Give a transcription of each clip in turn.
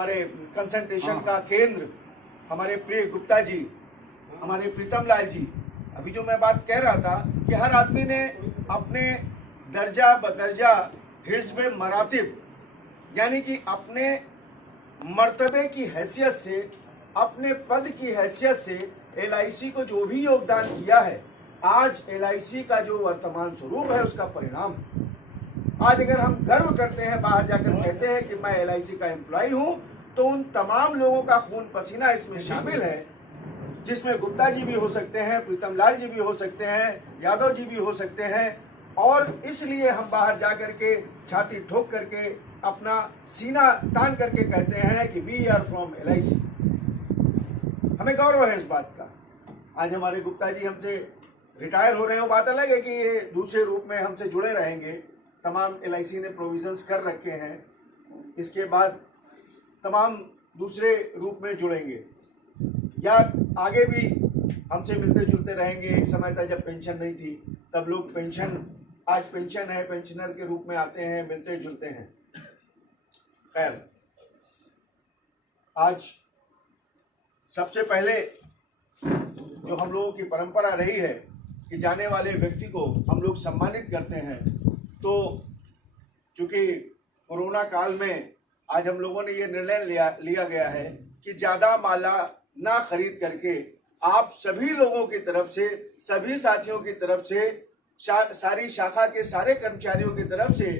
हमारे कंसंट्रेशन का केंद्र हमारे प्रिय गुप्ता जी, हमारे प्रीतम लाल जी। अभी जो मैं बात कह रहा था कि हर आदमी ने अपने दर्जा बदर्जा हिज़्ब मरातिब यानी कि अपने मर्तबे की हैसियत से, अपने पद की हैसियत से LIC को जो भी योगदान किया है, आज LIC का जो वर्तमान स्वरूप है उसका परिणाम है। आज अगर हम गर्व करते हैं, बाहर जाकर कहते हैं कि मैं LIC का एम्प्लॉय हूं, तो उन तमाम लोगों का खून पसीना इसमें शामिल है, जिसमें गुप्ता जी भी हो सकते हैं, प्रीतम लाल जी भी हो सकते हैं, यादव जी भी हो सकते हैं। और इसलिए हम बाहर जाकर के छाती ठोक करके अपना सीना तान करके कहते हैं कि वी आर फ्रॉम LIC। हमें गौरव है इस बात का। आज हमारे गुप्ता जी हमसे रिटायर हो रहे हैं, वो बात अलग है कि ये दूसरे रूप में हमसे जुड़े रहेंगे। तमाम LIC ने प्रोविजंस कर रखे हैं, इसके बाद तमाम दूसरे रूप में जुड़ेंगे या आगे भी हमसे मिलते जुलते रहेंगे। एक समय था जब पेंशन नहीं थी, तब लोग पेंशन, आज पेंशन है, पेंशनर के रूप में आते हैं, मिलते जुलते हैं। खैर, आज सबसे पहले जो हम लोगों की परंपरा रही है कि जाने वाले व्यक्ति को हम लोग सम्मानित करते हैं, तो चूँकि कोरोना काल में आज हम लोगों ने ये निर्णय लिया गया है कि ज़्यादा माला ना खरीद करके आप सभी लोगों की तरफ से, सभी साथियों की तरफ से, सारी शाखा के सारे कर्मचारियों की तरफ से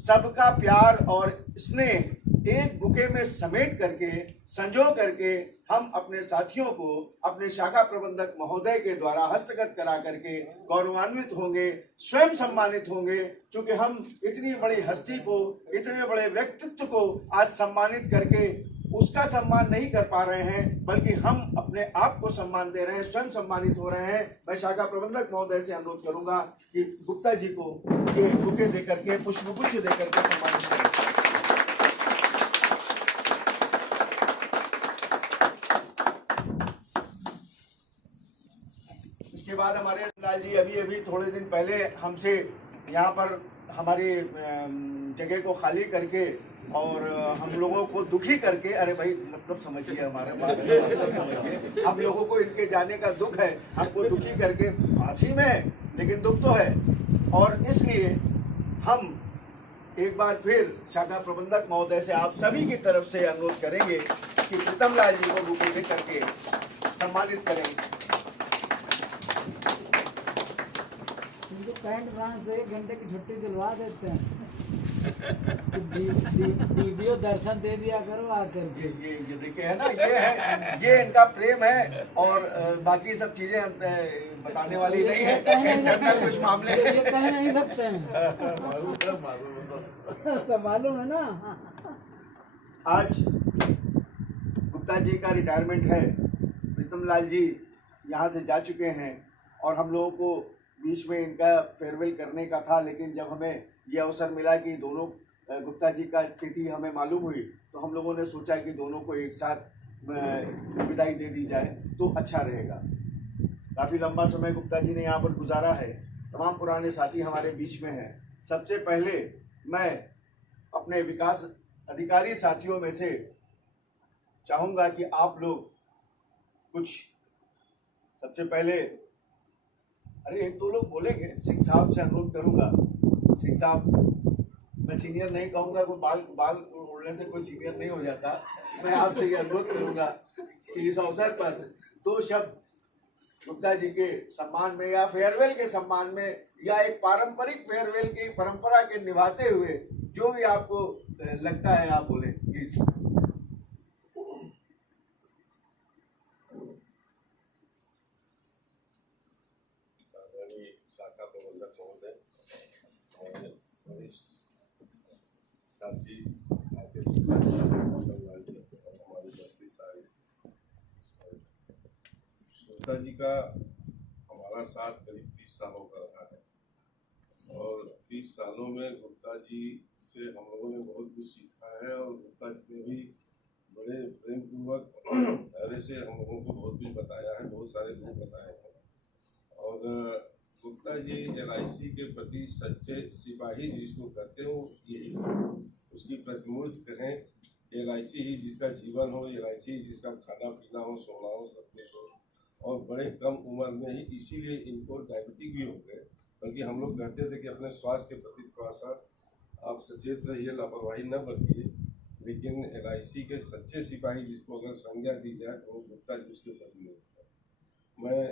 सबका प्यार और स्नेह एक बुके में समेट करके, संजो करके हम अपने साथियों को अपने शाखा प्रबंधक महोदय के द्वारा हस्तगत करा करके गौरवान्वित होंगे, स्वयं सम्मानित होंगे। क्योंकि हम इतनी बड़ी हस्ती को, इतने बड़े व्यक्तित्व को आज सम्मानित करके उसका सम्मान नहीं कर पा रहे हैं, बल्कि हम अपने आप को सम्मान दे रहे हैं, स्वयं सम्मानित हो रहे हैं। मैं शाखा प्रबंधक महोदय से अनुरोध करूंगा कि गुप्ता जी को ये बुके देकर के, पुष्पगुच्छ देकर के सम्मानित करें। इसके बाद हमारे लाल जी अभी थोड़े दिन पहले हमसे यहाँ पर हमारी जगह को खाली करके और हम लोगों को दुखी करके, अरे भाई मतलब समझिए हमारे बात, मतलब समझिए, हम लोगों को इनके जाने का दुख है, हमको दुखी करके, फांसी में है लेकिन दुख तो है। और इसलिए हम एक बार फिर शाखा प्रबंधक महोदय से आप सभी की तरफ से अनुरोध करेंगे कि प्रीतम लाल जी को बुके दे करके सम्मानित करें। पैंट ब्रांच से 1 घंटे की छुट्टी दिलवा देते हैं। वीडियो दर्शन दे दिया करो आकर के। ये देखिए है ना, ये इनका प्रेम है। और बाकी सब चीजें बताने वाली नहीं है, इंटरनल कुछ मामले ये कह नहीं सकते हैं। मालूम है ना। आज गुप्ता जी का रिटायरमेंट है, प्रीतम लाल जी यहाँ से जा चुके हैं और हम लोगों को बीच में इनका फेयरवेल करने का था, लेकिन जब हमें यह अवसर मिला कि दोनों गुप्ता जी का तिथि हमें मालूम हुई, तो हम लोगों ने सोचा कि दोनों को एक साथ विदाई दे दी जाए तो अच्छा रहेगा। काफ़ी लंबा समय गुप्ता जी ने यहाँ पर गुजारा है, तमाम पुराने साथी हमारे बीच में हैं। सबसे पहले मैं अपने विकास अधिकारी साथियों में से चाहूँगा कि आप लोग कुछ, सबसे पहले अरे 1-2 लोग बोलेंगे, सिंह साहब से अनुरोध करूंगा। सिंह साहब, मैं सीनियर नहीं कहूंगा, कोई बाल उड़ने से कोई सीनियर नहीं हो जाता। मैं आपसे ये अनुरोध करूंगा कि इस अवसर पर 2 शब्द गुप्ता जी के सम्मान में या फेयरवेल के सम्मान में या एक पारंपरिक फेयरवेल की परंपरा के निभाते हुए जो भी आपको लगता है आप बोले प्लीज। शाखा प्रबंधक महोदय और वरिष्ठ साथी हमारी बस्ती सारी गुप्ता जी का हमारा साथ करीब 30 सालों का रहा है और 30 सालों में गुप्ता जी से हम लोगों ने बहुत कुछ सीखा है और गुप्ता जी ने भी बड़े प्रेम पूर्वक पहले से हम लोगों को बहुत कुछ बताया है, बहुत सारे लोग बताए हैं। और गुप्ता जी LIC के प्रति सच्चे सिपाही जिसको कहते हो, यही उसकी प्रतिमूर्ति कहें LIC ही जिसका जीवन हो, LIC ही जिसका खाना पीना हो, सोना हो, सब कुछ हो, और बड़े कम उम्र में ही इसीलिए इनको डायबिटीज भी हो गए। बल्कि हम लोग कहते थे कि अपने स्वास्थ्य के प्रति थोड़ा सा आप सचेत रहिए, लापरवाही न बरतिए, लेकिन LIC के सच्चे सिपाही जिसको अगर संज्ञा दी जाए तो वो गुप्ता जी उसके बदले में होता है। मैं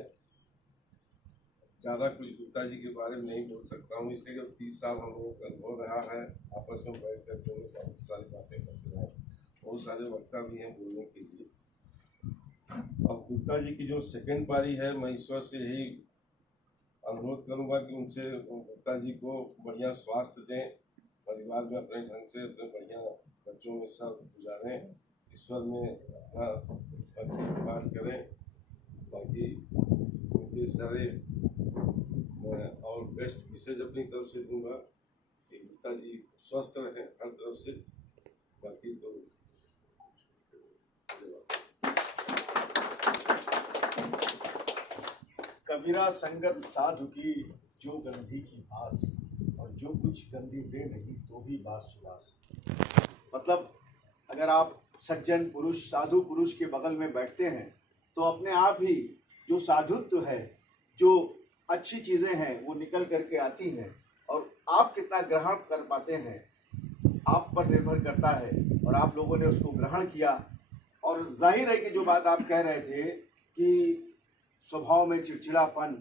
ज़्यादा कुछ गुप्ता जी के बारे में नहीं बोल सकता हूँ, इसलिए कि 30 साल हम लोगों का अनुभव रहा है, आपस में बैठ कर के बहुत सारी बातें करते हैं, बहुत सारे वक्ता भी हैं बोलने के लिए। अब गुप्ता जी की जो सेकंड पारी है, मैं ईश्वर से यही अनुरोध करूंगा कि उनसे गुप्ता जी को बढ़िया स्वास्थ्य दें, परिवार में अपने ढंग से अपने बढ़िया बच्चों में सब गुजारें, ईश्वर में अपना भक्ति पाठ करें। बाकी उनके सारे मैं और बेस्ट विशेष अपनी तरफ से दूंगा कि गुप्ता जी स्वस्थ रहें हर तरफ से। बाकी तो कबीरा संगत साधु की जो गंधी की बास, और जो कुछ गंधी दे नहीं तो भी बास सुबास। मतलब अगर आप सज्जन पुरुष, साधु पुरुष के बगल में बैठते हैं तो अपने आप ही जो साधुत्व है, जो अच्छी चीज़ें हैं वो निकल करके आती हैं, और आप कितना ग्रहण कर पाते हैं आप पर निर्भर करता है। और आप लोगों ने उसको ग्रहण किया, और जाहिर है कि जो बात आप कह रहे थे कि स्वभाव में चिड़चिड़ापन,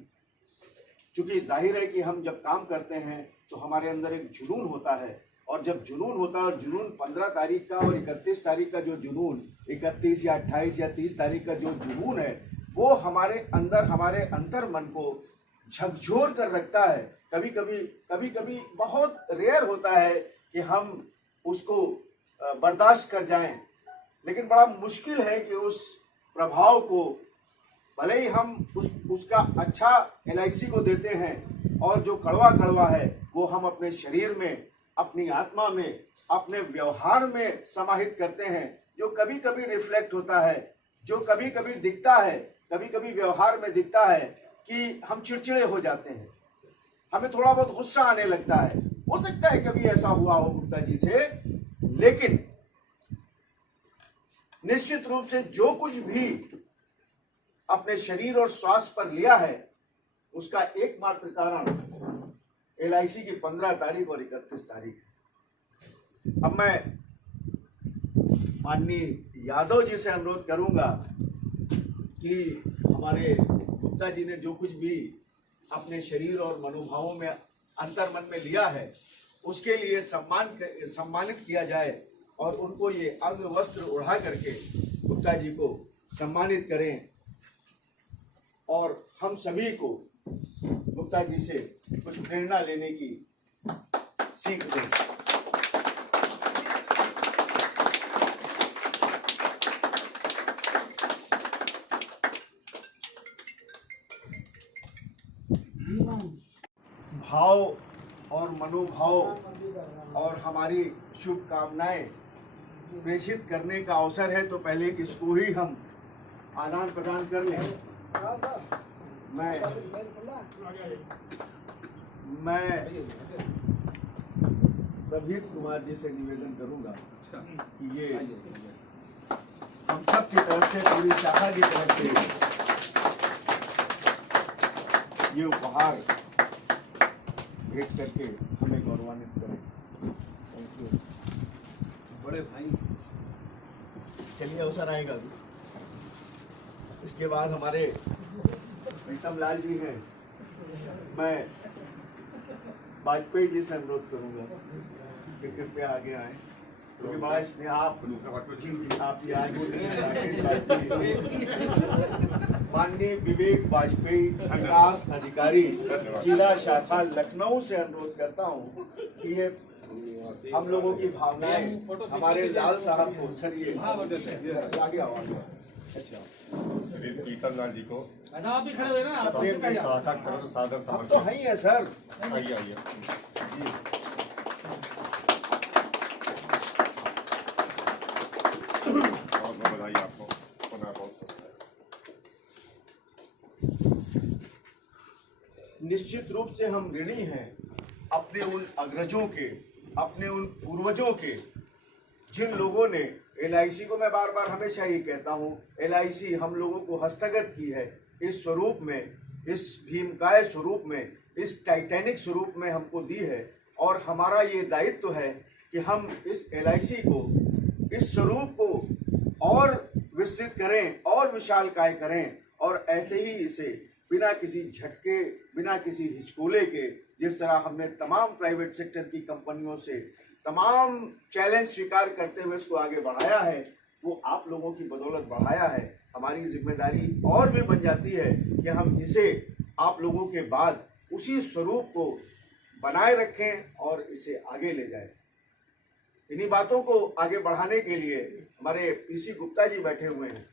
चूँकि जाहिर है कि हम जब काम करते हैं तो हमारे अंदर एक जुनून होता है, और जब जुनून होता है, और जुनून 15 तारीख का और 31 तारीख का जो जुनून, 31 या 28 या 30 तारीख का जो जुनून है, वो हमारे अंदर, हमारे अंतर मन को झकझोर कर रखता है। कभी कभी बहुत रेयर होता है कि हम उसको बर्दाश्त कर जाएं, लेकिन बड़ा मुश्किल है कि उस प्रभाव को, भले ही हम उसका अच्छा LIC को देते हैं, और जो कड़वा कड़वा है वो हम अपने शरीर में, अपनी आत्मा में, अपने व्यवहार में समाहित करते हैं, जो कभी कभी रिफ्लेक्ट होता है, जो कभी कभी दिखता है, कभी कभी व्यवहार में दिखता है कि हम चिड़चिड़े हो जाते हैं, हमें थोड़ा बहुत गुस्सा आने लगता है। हो सकता है कभी ऐसा हुआ हो गुप्ता जी से, लेकिन निश्चित रूप से जो कुछ भी अपने शरीर और स्वास्थ्य पर लिया है उसका एकमात्र कारण LIC की 15 तारीख और 31 तारीख है। अब मैं माननीय यादव जी से अनुरोध करूंगा कि हमारे गुप्ता जी ने जो कुछ भी अपने शरीर और मनोभावों में, अंतर मन में लिया है, उसके लिए सम्मानित किया जाए, और उनको ये अंग वस्त्र उड़ा करके गुप्ता जी को सम्मानित करें, और हम सभी को गुप्ता जी से कुछ प्रेरणा लेने की सीख दें। भाव और मनोभाव और हमारी शुभकामनाएं प्रेषित करने का अवसर है, तो पहले इसको ही हम आदान प्रदान कर लें। मैं प्रभीत कुमार जी से निवेदन करूंगा कि ये हम सब की तरफ से, पूरी शाखा की तरफ से ये उपहार भेंट करके हमें गौरवान्वित करें। थैंक यू बड़े भाई। चलिए अवसर आएगा भी। इसके बाद हमारे प्रीतम लाल जी हैं, मैं वाजपेयी जी से अनुरोध करूंगा कि कृपया आगे आए, क्योंकि बड़ा स्नेह आप ये आगे माननीय विवेक वाजपेयी विकास अधिकारी जिला शाखा लखनऊ से अनुरोध करता हूं कि ये हम लोगों की भावनाएं हमारे लाल साहब को, सर ये आगे आवाज। अच्छा प्रीतम लाल जी को आप भी खड़े हुए ना, सादर हम तो हैं ही है सर। आइए आइए जी बहुत बहुत बधाई आपको, पुनः बहुत। निश्चित रूप से हम ऋणी हैं अपने उन अग्रजों के, अपने उन पूर्वजों के, जिन लोगों ने LIC को मैं बार बार हमेशा ये कहता हूँ, LIC हम लोगों को हस्तगत की है इस स्वरूप में, इस भीमकाय स्वरूप में, इस टाइटैनिक स्वरूप में हमको दी है। और हमारा ये दायित्व है कि हम इस LIC को, इस स्वरूप को और विस्तृत करें और विशालकाय करें, और ऐसे ही इसे बिना किसी झटके, बिना किसी हिचकोले के, जिस तरह हमने तमाम प्राइवेट सेक्टर की कंपनियों से तमाम चैलेंज स्वीकार करते हुए इसको आगे बढ़ाया है, वो आप लोगों की बदौलत बढ़ाया है। हमारी जिम्मेदारी और भी बन जाती है कि हम इसे आप लोगों के बाद उसी स्वरूप को बनाए रखें और इसे आगे ले जाएं। इन्हीं बातों को आगे बढ़ाने के लिए हमारे PC गुप्ता जी बैठे हुए हैं।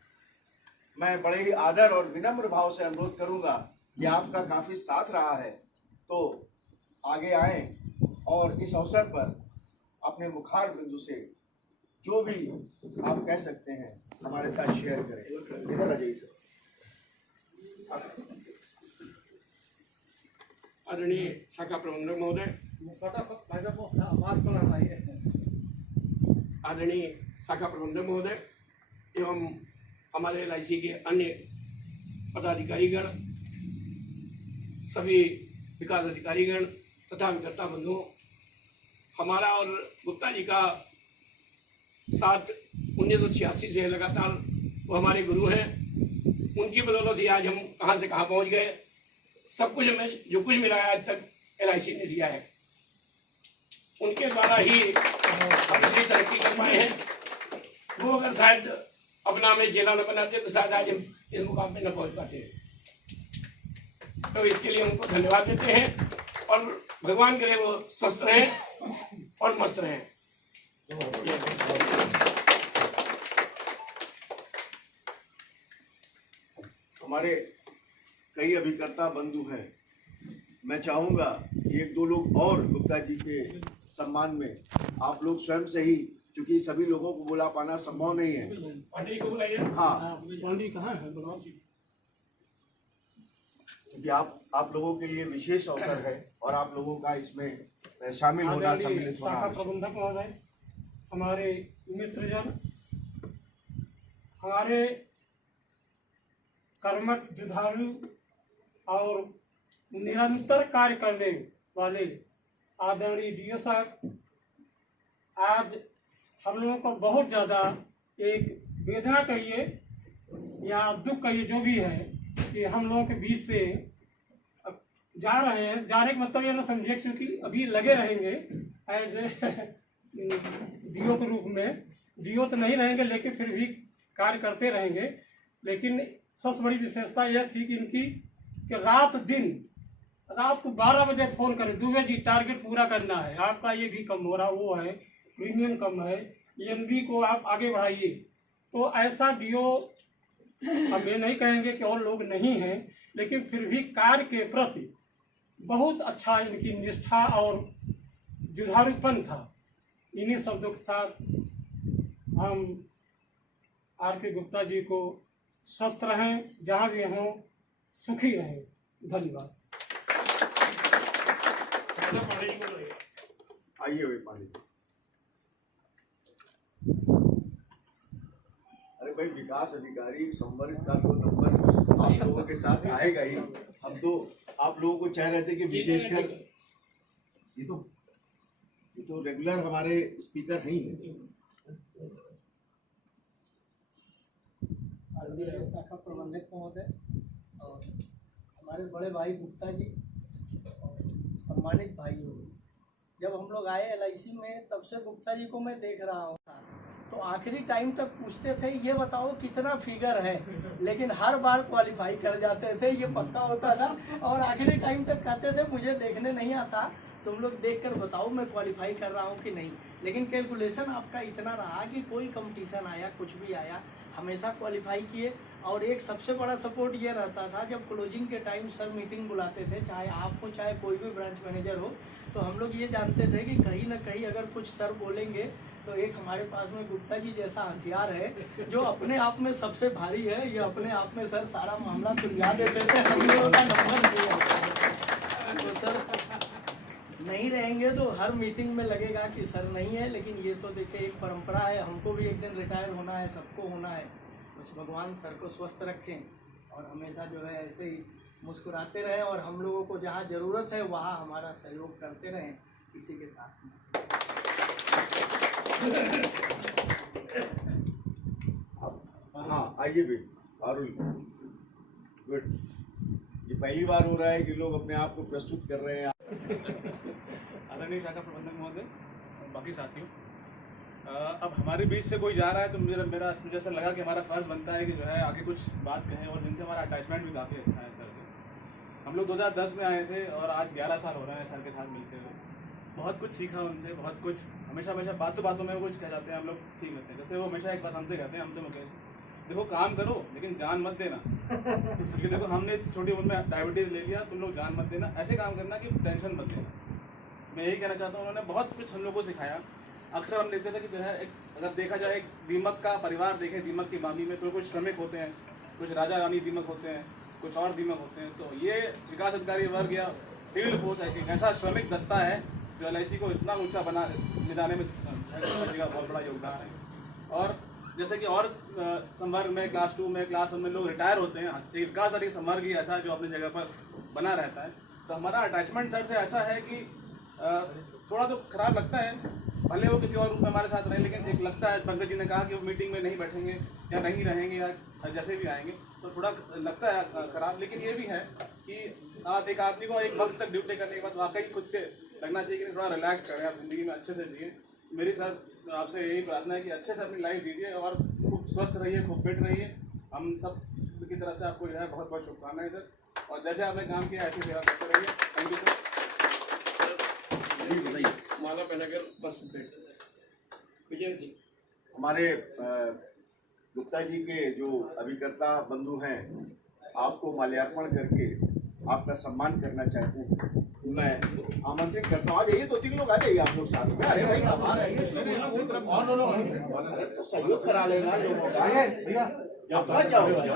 मैं बड़े ही आदर और विनम्र भाव से अनुरोध करूंगा कि आपका काफ़ी साथ रहा है, तो आगे आएं और इस अवसर पर अपने मुखार बिंदु से जो भी आप कह सकते हैं हमारे साथ शेयर करें। इधर आ जाइए सर। आदरणीय शाखा प्रबंधक महोदय, आदरणीय शाखा प्रबंधक महोदय एवं हमारे LIC के अन्य पदाधिकारीगण, सभी विकास अधिकारीगण तथा विक्रेता बंधुओं, हमारा और गुप्ता जी का साथ 1986 से लगातार वो हमारे गुरु हैं। उनकी बदौलत ही आज हम कहाँ से कहाँ पहुँच गए। सब कुछ हमें जो कुछ मिला है आज तक LIC ने दिया है। उनके द्वारा ही हम इतनी तरक्की कर पाए हैं। वो अगर शायद अपना हमें चेला न बनाते तो शायद आज हम इस मुकाम पे न पहुँच पाते। तो इसके लिए उनको धन्यवाद देते हैं और भगवान करे वो स्वस्थ रहें और मस्त रहें। हमारे कई अभिकर्ता बंधु हैं। मैं चाहूँगा कि 1-2 लोग और गुप्ता जी के सम्मान में आप लोग स्वयं से ही, क्योंकि सभी लोगों को बुला पाना संभव नहीं है। पांडे को बुलाइए। हाँ, पांडे कहाँ है? क्योंकि आप लोगों के लिए विशेष अवसर है और आप लोगों का इसमें शामिल होना, सम्मिलित होना। शाखा प्रबंधक महोदय, हमारे मित्रजन, हमारे कर्मठ, जुझारू और निरंतर कार्य करने वाले आदरणीय DO साहब, आज हम लोगों को बहुत ज़्यादा एक वेदना कहिए या दुख कहिए, जो भी है, कि हम लोगों के बीच से जा रहे हैं। जाने का मतलब ये ना समझिए, क्योंकि अभी लगे रहेंगे एज DO के रूप में। DO तो नहीं रहेंगे लेकिन फिर भी कार्य करते रहेंगे। लेकिन सबसे बड़ी विशेषता यह थी कि इनकी कि रात को 12 बजे फ़ोन करें, दुबे जी टारगेट पूरा करना है, आपका ये भी कम हो रहा, वो है, प्रीमियम कम है, ENB को आप आगे बढ़ाइए। तो ऐसा DO हम ये नहीं कहेंगे कि और लोग नहीं हैं, लेकिन फिर भी कार्य के प्रति बहुत अच्छा इनकी निष्ठा और जुझारूपन था। इन्हीं शब्दों के साथ हम RK गुप्ता जी को स्वस्थ रहें, जहाँ भी हों सुखी रहें। धन्यवाद। आइए भाई पांडे। अरे भाई, विकास अधिकारी संवर्ग का तो नंबर आप लोगों के साथ आएगा ही। हम तो आप लोगों को चाह रहे थे कि विशेषकर ये तो रेगुलर हमारे स्पीकर ही हैं। आदरणीय शाखा प्रबंधक महोदय और हमारे बड़े भाई गुप्ता जी और सम्मानित भाई हो, जब हम लोग आए LIC में तब से गुप्ता जी को मैं देख रहा हूँ। तो आखिरी टाइम तक पूछते थे ये बताओ कितना फिगर है, लेकिन हर बार क्वालिफाई कर जाते थे, ये पक्का होता था। और आखिरी टाइम तक कहते थे मुझे देखने नहीं आता, तुम लोग देखकर बताओ मैं क्वालिफाई कर रहा हूँ कि नहीं। लेकिन कैलकुलेशन आपका इतना रहा कि कोई कंपटीशन आया, कुछ भी आया, हमेशा क्वालिफाई किए। और एक सबसे बड़ा सपोर्ट ये रहता था, जब क्लोजिंग के टाइम सर मीटिंग बुलाते थे, चाहे आप हो चाहे कोई भी ब्रांच मैनेजर हो, तो हम लोग ये जानते थे कि कहीं ना कहीं अगर कुछ सर बोलेंगे तो एक हमारे पास में गुप्ता जी जैसा हथियार है जो अपने आप में सबसे भारी है। ये अपने आप में सर सारा मामला सुलझा देते थे, हम लोगों का नंबर दिया। तो सर नहीं रहेंगे तो हर मीटिंग में लगेगा कि सर नहीं है, लेकिन ये तो देखिए एक परंपरा है, हमको भी एक दिन रिटायर होना है, सबको होना है। बस भगवान सर को स्वस्थ रखें और हमेशा जो है ऐसे ही मुस्कुराते रहें और हम लोगों को जहाँ ज़रूरत है वहाँ हमारा सहयोग करते रहें इसी के साथ में। हाँ आइए भी अरुल, गुड। ये पहली बार हो रहा है कि लोग अपने आप को प्रस्तुत कर रहे हैं। आदरणीय शाखा प्रबंधक महोदय, बाकी साथियों, अब हमारे बीच से कोई जा रहा है तो मेरा मुझे ऐसा लगा कि हमारा फ़र्ज़ बनता है कि जो है आगे कुछ बात कहें, और जिनसे हमारा अटैचमेंट भी काफ़ी अच्छा है सर से। हम लोग 2010 में आए थे और आज 11 साल हो रहे हैं सर के साथ मिलते हुए। बहुत कुछ सीखा उनसे, बहुत कुछ। हमेशा बातों में वो कुछ कह जाते हैं, हम लोग सीख लेते हैं। जैसे वो हमेशा एक बात हमसे कहते हैं, हमसे मुकेश, देखो काम करो लेकिन जान मत देना। क्योंकि देखो हमने छोटी उम्र में डायबिटीज़ ले लिया, तुम लोग जान मत देना, ऐसे काम करना कि टेंशन मत देना। मैं यही कहना चाहता हूँ, उन्होंने बहुत कुछ हम लोग को सिखाया। अक्सर हम देखते थे कि जो है एक, अगर देखा जाए एक दीमक का परिवार देखें, दीमक की मामी में तो कुछ श्रमिक होते हैं, कुछ राजा रानी दीमक होते हैं, कुछ और दीमक होते हैं। तो ये विकास अधिकारी वर्ग या फील्ड फोर्स है कि ऐसा श्रमिक दस्ता है जो LIC को इतना ऊंचा ले जाने में बहुत बड़ा योगदान है। और जैसे कि और संवर्ग में, क्लास 2 में, क्लास 1 में लोग रिटायर होते हैं, एक विकास अधिकारी संवर्ग ही ऐसा है जो अपनी जगह पर बना रहता है। तो हमारा अटैचमेंट सर से ऐसा है कि थोड़ा तो खराब लगता है, भले वो किसी और रूप में हमारे साथ रहे, लेकिन एक लगता है, पंकज जी ने कहा कि वो मीटिंग में नहीं बैठेंगे या नहीं रहेंगे या जैसे भी आएंगे तो थोड़ा लगता है खराब। लेकिन ये भी है कि आप एक आदमी को एक वक्त तक ड्यूटी करने के बाद वाकई खुद से लगना चाहिए कि थोड़ा रिलैक्स करें, आप ज़िंदगी में अच्छे से जिए। मेरी सर आपसे यही प्रार्थना है कि अच्छे से अपनी लाइफ दीजिए और खूब स्वस्थ रहिए, खूब फिट रहिए। हम सब की तरफ से आपको जो है बहुत बहुत शुभकामनाएं सर, और जैसे आपने काम किया ऐसी सेवा करते रहिए। Thank you sir. माला पहनाकर बस विजय सिंह। हमारे गुप्ता जी के जो अभिकर्ता बंधु हैं, आपको माल्यार्पण करके आपका सम्मान करना चाहते हैं। मैं आमंत्रित करता हूँ, आ जाइए, 2-3 लोग आ जाइए आप लोग साथ में। अरे भाई कमाल है, अरे तो सहयोग करा लेना लोगों का, अपना क्या होता है,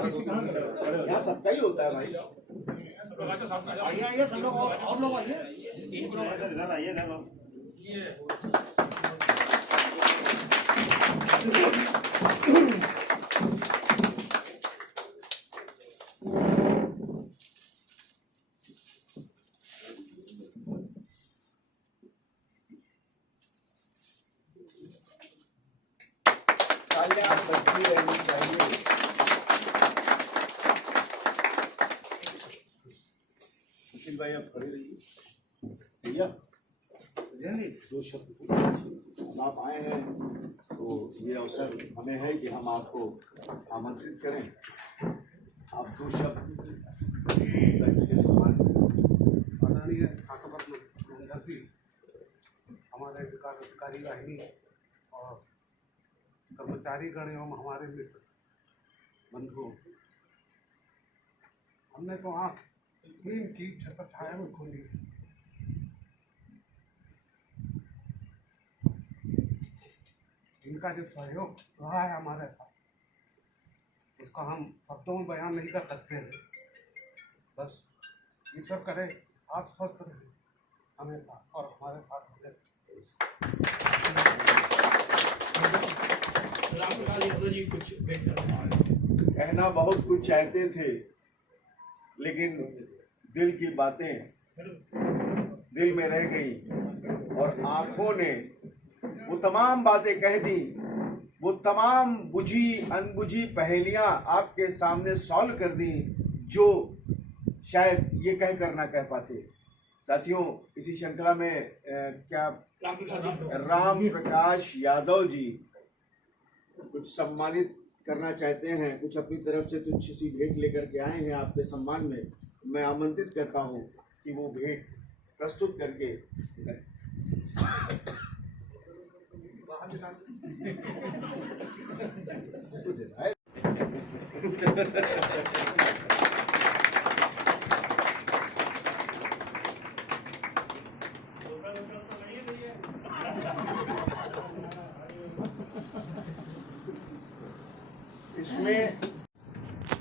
यहाँ सबका ही होता है भाई। आइए सब लोग, और लोग आइए। सुशील भाई आप खड़े रहिए भैया। दो शब्द हम आप आए हैं तो ये अवसर हमें है कि हम आपको आमंत्रित करें। आप 2 शब्द के सम्मान। आदरणीय शाखा हमारे विकास अधिकारी वाहिनी और कर्मचारी गण एवं हमारे मित्र बंधुओं, हमने तो आँख नींद की छत्र छाया में खोली। इनका जो सहयोग रहा है हमारे साथ, उसका हम शब्दों में बयान नहीं कर सकते हैं। बस ईश्वर करे आप स्वस्थ रहें हमेशा और हमारे साथ रहे। कहना बहुत कुछ चाहते थे, लेकिन दिल की बातें दिल में रह गई और आँखों ने वो तमाम बातें कह दी। वो तमाम बुझी अनबुझी पहेलियां आपके सामने सॉल्व कर दी जो शायद ये कह कर ना कह पाते। साथियों, इसी श्रृंखला में क्या राम प्रकाश यादव जी कुछ सम्मानित करना चाहते हैं, कुछ अपनी तरफ से तुच्छ सी भेंट लेकर के आए हैं आपके सम्मान में। मैं आमंत्रित करता हूं कि वो भेंट प्रस्तुत करके इसमें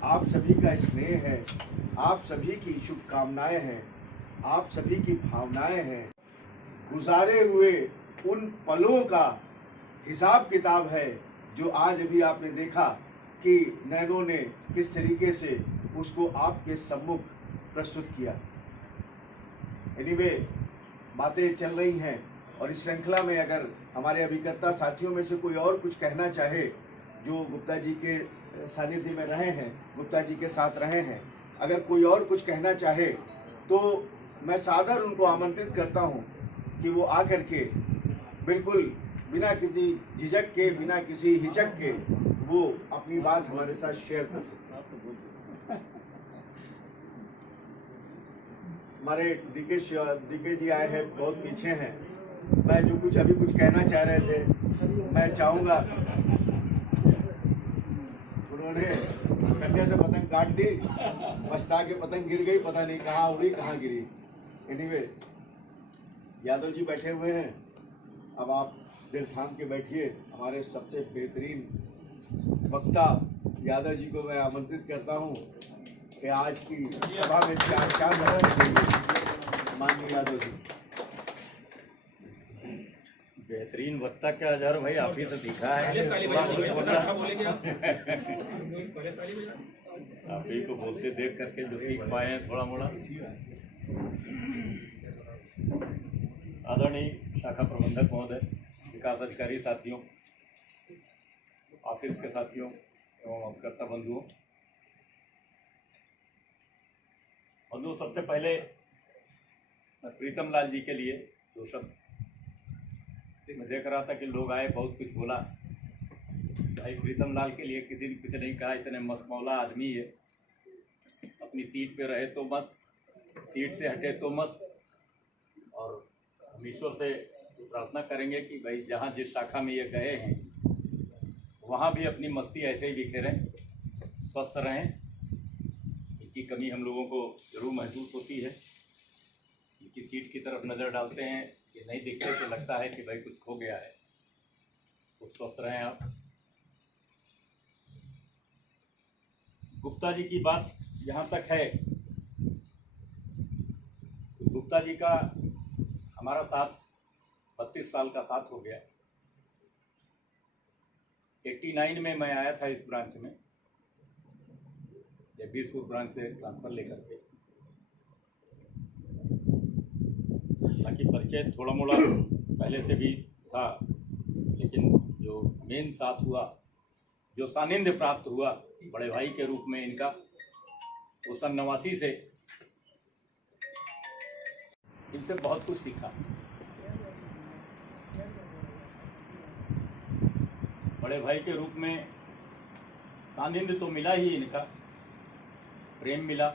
आप सभी का स्नेह है, आप सभी की शुभकामनाएं हैं, आप सभी की भावनाएं हैं। गुजारे हुए उन पलों का हिसाब किताब है जो आज अभी आपने देखा कि नैनो ने किस तरीके से उसको आपके सम्मुख प्रस्तुत किया। एनीवे, बातें चल रही हैं और इस श्रृंखला में अगर हमारे अभिकर्ता साथियों में से कोई और कुछ कहना चाहे जो गुप्ता जी के सानिध्य में रहे हैं, गुप्ता जी के साथ रहे हैं, अगर कोई और कुछ कहना चाहे तो मैं सादर उनको आमंत्रित करता हूं कि वो आकर के बिल्कुल बिना किसी झिझक के, बिना किसी हिचक के वो अपनी बात हमारे साथ शेयर कर सकते हैं। हमारे डीके जी आए हैं, बहुत पीछे हैं। मैं जो कुछ अभी कुछ कहना चाह रहे थे, मैं चाहूँगा, उन्होंने कन्या से पतंग काट दी, पछता के पतंग गिर गई, पता नहीं कहाँ उड़ी कहाँ गिरी। एनीवे, यादव जी बैठे हुए हैं, अब आप दिल थाम के बैठिए। हमारे सबसे बेहतरीन वक्ता यादव जी को मैं आमंत्रित करता हूँ कि आज की सभा में चार माननीय यादव जी। बेहतरीन वक्ता क्या अजहर भाई, आप ही से सीखा है। आप ही को बोलते देख करके जो सीख पाए हैं थोड़ा मोड़ा। आदरणीय शाखा प्रबंधक महोदय, विकास अधिकारी साथियों, ऑफिस के साथियों एवं अभिकर्ता बंधुओं, सबसे पहले मैं प्रीतम लाल जी के लिए दो शब्द। मैं देख रहा था कि लोग आए, बहुत कुछ बोला। भाई प्रीतम लाल के लिए किसी ने नहीं कहा इतने मस्तमौला आदमी है, अपनी सीट पे रहे तो मस्त, सीट से हटे तो मस्त। और हम ईश्वर से प्रार्थना करेंगे कि भाई जहाँ जिस शाखा में ये गए हैं वहाँ भी अपनी मस्ती ऐसे ही बिखेरें, स्वस्थ रहें। इनकी कमी हम लोगों को जरूर महसूस होती है। इनकी सीट की तरफ नज़र डालते हैं, ये नहीं दिखते तो लगता है कि भाई कुछ खो गया है। खूब स्वस्थ रहें आप। गुप्ता जी की बात यहाँ तक है, गुप्ता जी का हमारा साथ 32 साल का साथ हो गया। 89 में मैं आया था इस ब्रांच में, जगदीशपुर ब्रांच से ट्रांसफ़र लेकर के। बाकी परिचय थोड़ा मोड़ा पहले से भी था, लेकिन जो मेन साथ हुआ, जो सानिध्य प्राप्त हुआ बड़े भाई के रूप में इनका, वो सन 89 से इनसे बहुत कुछ सीखा। बड़े भाई के रूप में सानिध्य तो मिला ही इनका, प्रेम मिला,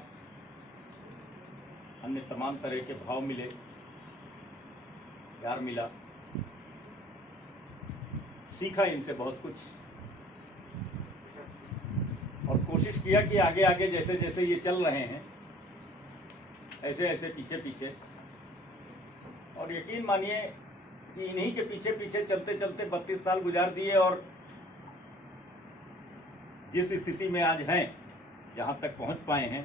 अन्य तमाम तरह के भाव मिले, प्यार मिला, सीखा इनसे बहुत कुछ। और कोशिश किया कि आगे आगे जैसे जैसे ये चल रहे हैं ऐसे ऐसे पीछे पीछे, और यकीन मानिए कि इन्हीं के पीछे पीछे चलते चलते 32 साल गुजार दिए, और जिस स्थिति में आज हैं, जहाँ तक पहुँच पाए हैं,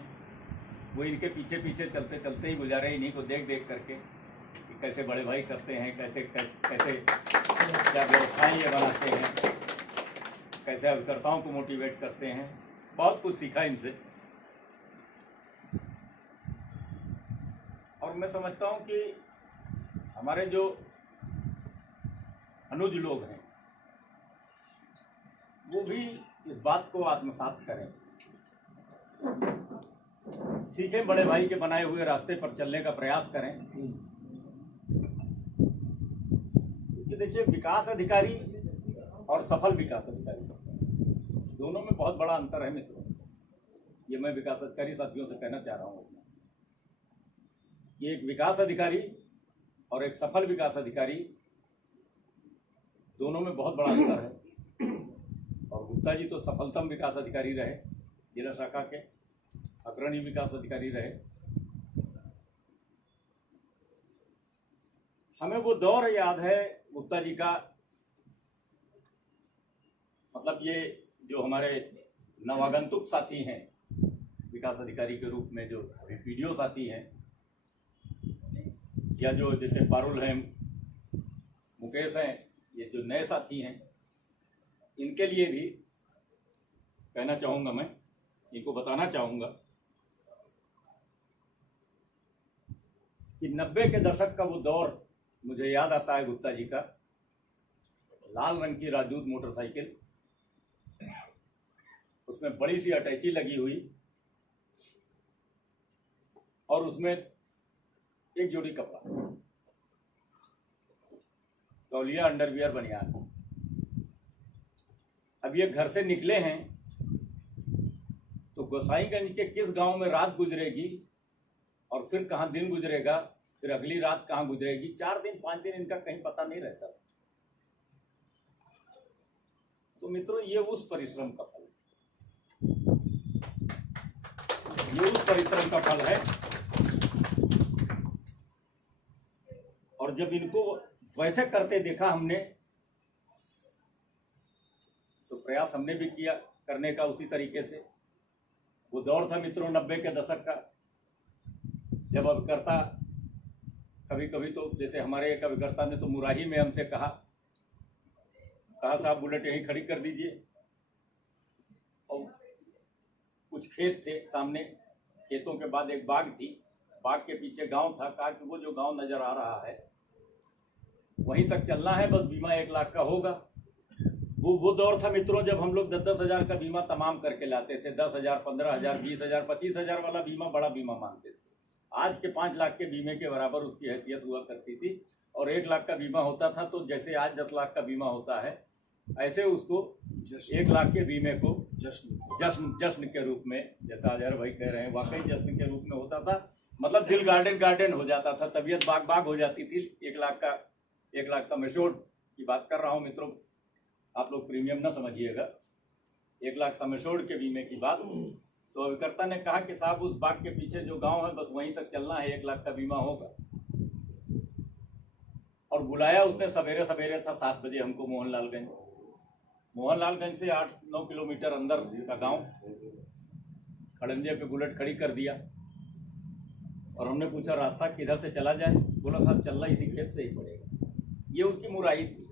वो इनके पीछे पीछे चलते चलते ही गुजारे। इन्हीं को देख देख करके कि कैसे बड़े भाई करते हैं, कैसे कैसे कैसे क्या व्यवस्थाएँ ये बनाते हैं, कैसे अभिकर्ताओं को मोटिवेट करते हैं। बहुत कुछ सीखा इनसे। और मैं समझता हूँ कि हमारे जो अनुज लोग हैं वो भी इस बात को आत्मसात करें, सीखें, बड़े भाई के बनाए हुए रास्ते पर चलने का प्रयास करें। क्योंकि देखिए, विकास अधिकारी और सफल विकास अधिकारी दोनों में बहुत बड़ा अंतर है मित्रों। ये मैं विकास अधिकारी साथियों से कहना चाह रहा हूँ कि एक विकास अधिकारी और एक सफल विकास अधिकारी दोनों में बहुत बड़ा अंतर है। और गुप्ता जी तो सफलतम विकास अधिकारी रहे, जिला शाखा के अग्रणी विकास अधिकारी रहे। हमें वो दौर याद है गुप्ता जी का, मतलब ये जो हमारे नवागंतुक साथी हैं विकास अधिकारी के रूप में, जो पीडीओ साथी हैं, या जो जैसे पारुल हैं मुकेश हैं, ये जो नए साथी हैं, इनके लिए भी कहना चाहूँगा, मैं इनको बताना चाहूँगा कि 90 के दशक का वो दौर मुझे याद आता है गुप्ता जी का। लाल रंग की राजदूत मोटरसाइकिल, उसमें बड़ी सी अटैची लगी हुई और उसमें एक जोड़ी कपड़ा, तौलिया, अंडरवियर, बनियान। अब ये घर से निकले हैं तो गोसाईगंज के किस गांव में रात गुजरेगी और फिर कहाँ दिन गुजरेगा, फिर अगली रात कहाँ गुजरेगी, 4 दिन 5 दिन इनका कहीं पता नहीं रहता। तो मित्रों, ये उस परिश्रम का फल है, ये उस परिश्रम का फल है। और जब इनको वैसे करते देखा हमने तो प्रयास हमने भी किया करने का उसी तरीके से। वो दौर था मित्रों 90 के दशक का, जब अभिकर्ता कभी कभी तो जैसे हमारे एक अभिकर्ता ने तो मुराही में हमसे कहा साहब बुलेट यहीं खड़ी कर दीजिए। और कुछ खेत थे सामने, खेतों के बाद एक बाग थी, बाग के पीछे गांव था। कहा कि वो जो गांव नजर आ रहा है वहीं तक चलना है, बस बीमा 1 लाख का होगा। वो दौर था मित्रों जब हम लोग 10-10 हज़ार का बीमा तमाम करके लाते थे। 10,000, 15,000, 20,000, 25,000 वाला बीमा बड़ा बीमा मानते थे। आज के 5 लाख के बीमे के बराबर उसकी हैसियत हुआ करती थी। और 1 लाख का बीमा होता था तो जैसे आज 10 लाख का बीमा होता है, ऐसे उसको 1 लाख के बीमे को जश्न के रूप में, जैसा अजहर भाई कह रहे हैं, वाकई जश्न के रूप में होता था। मतलब दिल गार्डन हो जाता था, तबीयत बाग हो जाती थी। 1 लाख सम एश्योर्ड की बात कर रहा हूँ मित्रों, आप लोग प्रीमियम ना समझिएगा। 1 लाख सम एश्योर्ड के बीमे की बात। तो अभिकर्ता ने कहा कि साहब उस बाग के पीछे जो गांव है बस वहीं तक चलना है, 1 लाख का बीमा होगा। और बुलाया उसने सवेरे था 7 बजे हमको मोहनलालगंज से 8-9 किलोमीटर अंदर का गांव। खड़ंजे पे बुलेट खड़ी कर दिया और हमने पूछा रास्ता किधर से चला जाए। बोला साहब चलना इसी खेत से ही पड़ेगा। ये उसकी मुराई थी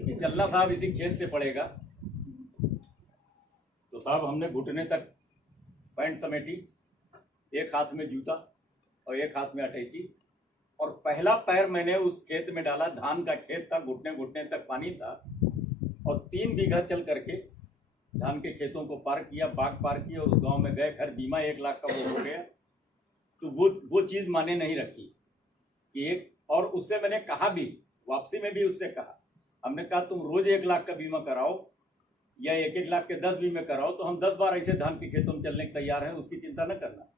कि चलना साहब इसी खेत से पड़ेगा। तो साहब हमने घुटने तक पैंट समेटी, एक हाथ में जूता और एक हाथ में अटैची, और पहला पैर मैंने उस खेत में डाला। धान का खेत था, घुटने तक पानी था, और 3 बीघा चल करके धान के खेतों को पार किया, बाग पार किया और उस गाँव में गए। खैर बीमा 1 लाख का वो हो गया। तो वो चीज़ माने नहीं रखी कि एक, और उससे मैंने कहा भी, वापसी में भी उससे कहा, हमने कहा तुम रोज 1 लाख का बीमा कराओ या 1-1 लाख के 10 बीमे कराओ, तो हम 10 बार ऐसे धान के खेतों में चलने के तैयार हैं, उसकी चिंता न करना।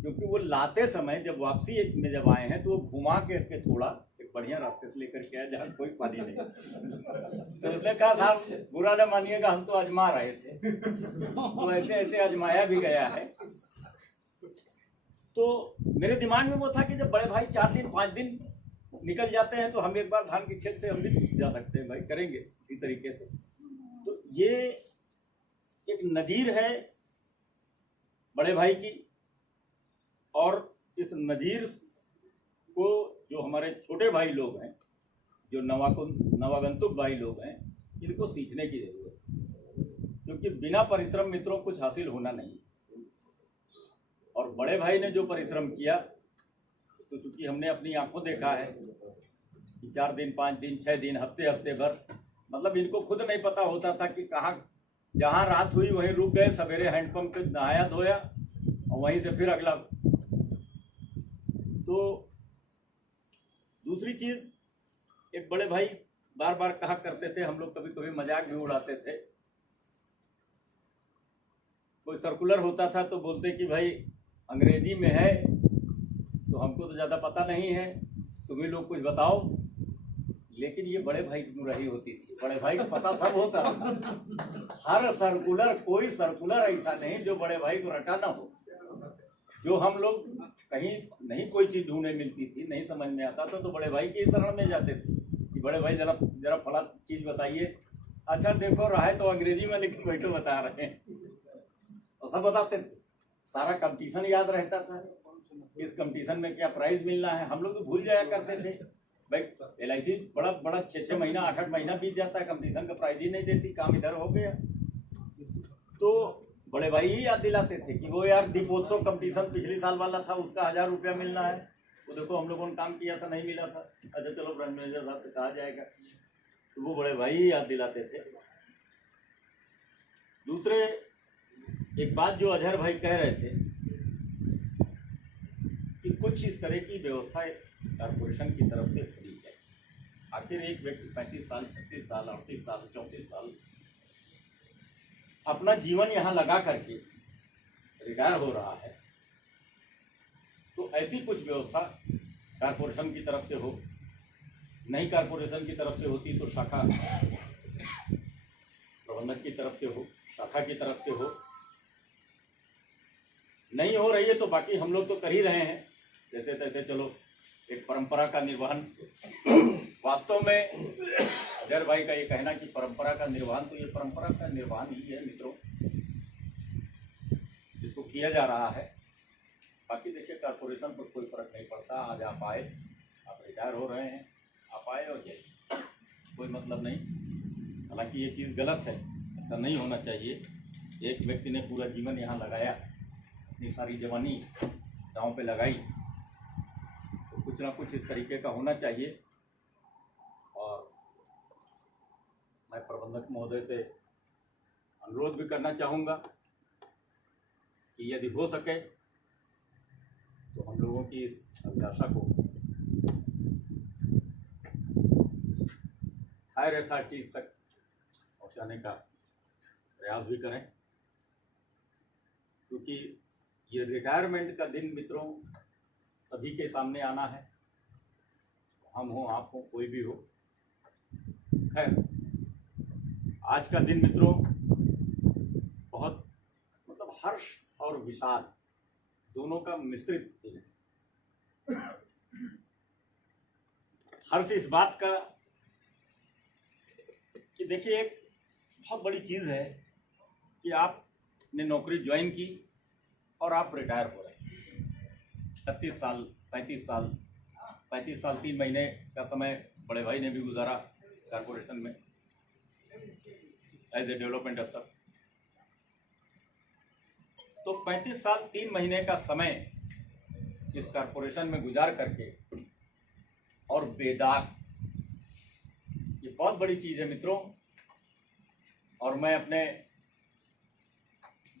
क्योंकि वो लाते समय जब वापसी में जब आए हैं तो वो घुमा के थोड़ा एक बढ़िया रास्ते से लेकर के आए जहाँ कोई पानी नहीं। तो उसने कहा साहब बुरा न मानिएगा, हम तो आजमा रहे थे। तो ऐसे आजमाया भी गया है। तो मेरे दिमाग में वो था कि जब बड़े भाई 4 दिन 5 दिन निकल जाते हैं तो हम एक बार धान के खेत से हम भी जा सकते हैं, भाई करेंगे इसी तरीके से। तो ये एक नज़ीर है बड़े भाई की, और इस नज़ीर को जो हमारे छोटे भाई लोग हैं, जो नवागंतुक भाई लोग हैं, इनको सीखने की जरूरत है। क्योंकि बिना परिश्रम मित्रों कुछ हासिल होना नहीं। और बड़े भाई ने जो परिश्रम किया, तो चूंकि हमने अपनी आंखों देखा है कि 4 दिन 5 दिन 6 दिन हफ्ते भर, मतलब इनको खुद नहीं पता होता था कि कहाँ, जहाँ रात हुई वहीं रुक गए, सवेरे हैंडपंप पे नहाया धोया और वहीं से फिर अगला। तो दूसरी चीज़, एक बड़े भाई बार बार कहा करते थे, हम लोग कभी कभी मजाक भी उड़ाते थे। कोई सर्कुलर होता था तो बोलते कि भाई अंग्रेजी में है तो हमको तो ज़्यादा पता नहीं है, तुम्हें लोग कुछ बताओ। लेकिन ये बड़े भाई की मुराही होती थी, बड़े भाई को पता सब होता था। हर सर्कुलर, कोई सर्कुलर ऐसा नहीं जो बड़े भाई को रटा ना हो। जो हम लोग कहीं नहीं कोई चीज़ ढूंढने मिलती थी, नहीं समझ में आता था, तो बड़े भाई के शरण में जाते थे कि बड़े भाई जरा फला चीज़ बताइए। अच्छा देखो रहा है तो अंग्रेजी में, लेकिन बैठो बता रहे हैं, और सब बताते थे। सारा कंपटीशन याद रहता था, इस कंपटीशन में क्या प्राइज मिलना है, हम लोग तो भूल जाया करते थे। भाई LIC बड़ा बड़ा 6-6 महीना 8-8 महीना बीत जाता है, कंपटीशन का प्राइज ही नहीं देती, काम इधर हो गया। तो बड़े भाई ही याद दिलाते थे कि वो यार दीपोत्सव कंपटीशन पिछले साल वाला था, उसका 1000 रुपया मिलना है, वो देखो हम लोगों ने काम किया था, नहीं मिला था, अच्छा चलो ब्रांच मैनेजर साहब से कहा जाएगा। तो वो बड़े भाई ही याद दिलाते थे। दूसरे एक बात जो अजहर भाई कह रहे थे कि कुछ इस तरह की व्यवस्था कारपोरेशन की तरफ से होनी चाहिए। आखिर एक व्यक्ति 35 साल 36 साल 38 साल 34 साल अपना जीवन यहाँ लगा करके रिटायर हो रहा है, तो ऐसी कुछ व्यवस्था कारपोरेशन की तरफ से हो, नहीं कारपोरेशन की तरफ से होती तो शाखा प्रबंधक की तरफ से हो, शाखा की तरफ से हो, नहीं हो रही है तो बाकी हम लोग तो कर ही रहे हैं जैसे तैसे। चलो एक परंपरा का निर्वहन, वास्तव में अजहर भाई का ये कहना कि परंपरा का निर्वहन, तो ये परंपरा का निर्वहन ही है मित्रों, इसको किया जा रहा है। बाकी देखिए कारपोरेशन पर कोई फर्क नहीं पड़ता, आज आप आए, आप रिटायर हो रहे हैं, आप आए और जाइए, कोई मतलब नहीं। हालांकि ये चीज़ गलत है, ऐसा नहीं होना चाहिए। एक व्यक्ति ने पूरा जीवन यहाँ लगाया, अपनी सारी जवानी गाँव पे लगाई, तो कुछ ना कुछ इस तरीके का होना चाहिए। और मैं प्रबंधक महोदय से अनुरोध भी करना चाहूँगा कि यदि हो सके तो हम लोगों की इस अभिलाषा को हायर अथॉरिटीज तक पहुँचाने का प्रयास भी करें, क्योंकि ये रिटायरमेंट का दिन मित्रों सभी के सामने आना है, हम हो आप हो कोई भी हो। खैर आज का दिन मित्रों बहुत मतलब हर्ष और विषाद दोनों का मिश्रित दिन है। हर्ष इस बात का कि देखिए एक बहुत बड़ी चीज़ है कि आपने नौकरी ज्वाइन की और आप रिटायर हो रहे हैं। 36 साल 35 साल 3 महीने का समय बड़े भाई ने भी गुजारा कारपोरेशन में एज ए डेवलपमेंट अफसर। तो 35 साल 3 महीने का समय इस कारपोरेशन में गुजार करके और बेदाग, ये बहुत बड़ी चीज़ है मित्रों। और मैं अपने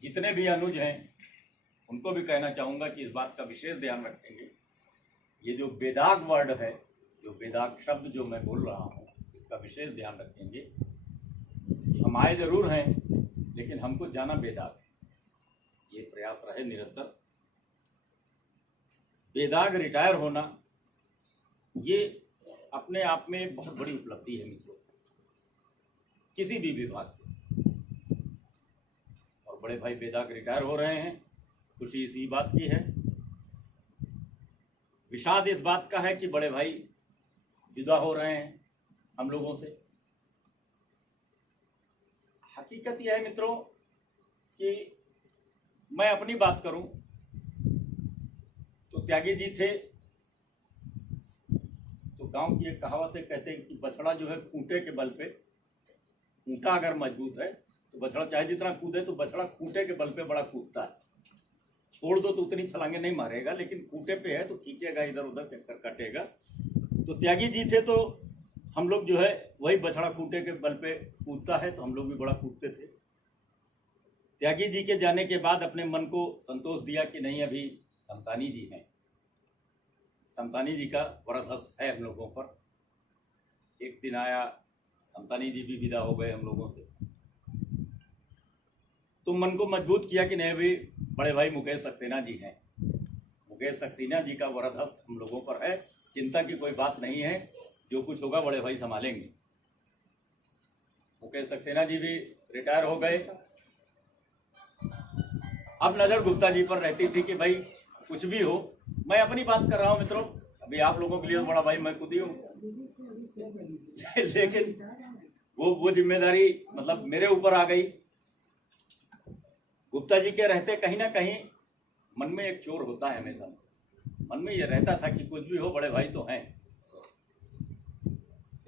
जितने भी अनुज हैं उनको भी कहना चाहूँगा कि इस बात का विशेष ध्यान रखेंगे। ये जो बेदाग वर्ड है, जो बेदाग शब्द जो मैं बोल रहा हूँ, इसका विशेष ध्यान रखेंगे। हम आए जरूर हैं लेकिन हमको जाना बेदाग है, ये प्रयास रहे निरंतर। बेदाग रिटायर होना ये अपने आप में एक बहुत बड़ी उपलब्धि है मित्रों, किसी भी विभाग से। और बड़े भाई बेदाग रिटायर हो रहे हैं, खुशी इसी बात की है। विषाद इस बात का है कि बड़े भाई जुदा हो रहे हैं हम लोगों से। हकीकत यह है मित्रों कि मैं अपनी बात करूं तो त्यागी जी थे, तो गांव की एक कहावत है, कहते हैं कि बछड़ा जो है खूंटे के बल पे, खूंटा अगर मजबूत है तो बछड़ा चाहे जितना कूदे, तो बछड़ा खूंटे के बल पे बड़ा कूदता है। छोड़ दो तो उतनी छलांगे नहीं मारेगा, लेकिन खूंटे पे है तो खींचेगा, इधर उधर चक्कर काटेगा। तो त्यागी जी थे तो हम लोग जो है वही बछड़ा खूंटे के बल पे कूदता है, तो हम लोग भी बड़ा कूदते थे। त्यागी जी के जाने के बाद अपने मन को संतोष दिया कि नहीं, अभी समतानी जी हैं, समतानी जी का वरदहस्त है हम लोगों पर। एक दिन आया, समतानी जी भी विदा हो गए हम लोगों से, तो मन को मजबूत किया कि नहीं, अभी बड़े भाई मुकेश सक्सेना जी हैं, मुकेश सक्सेना जी का वरदहस्त हम लोगों पर है, चिंता की कोई बात नहीं है, जो कुछ होगा बड़े भाई संभालेंगे। मुकेश सक्सेना जी भी रिटायर हो गए। अब नज़र गुप्ता जी पर रहती थी कि भाई कुछ भी हो, मैं अपनी बात कर रहा हूँ मित्रों, अभी आप लोगों के लिए तो बड़ा भाई मैं खुद ही हूँ लेकिन वो जिम्मेदारी मतलब मेरे ऊपर आ गई। गुप्ता जी के रहते कहीं ना कहीं मन में एक चोर होता है, हमेशा मन में ये रहता था कि कुछ भी हो बड़े भाई तो हैं।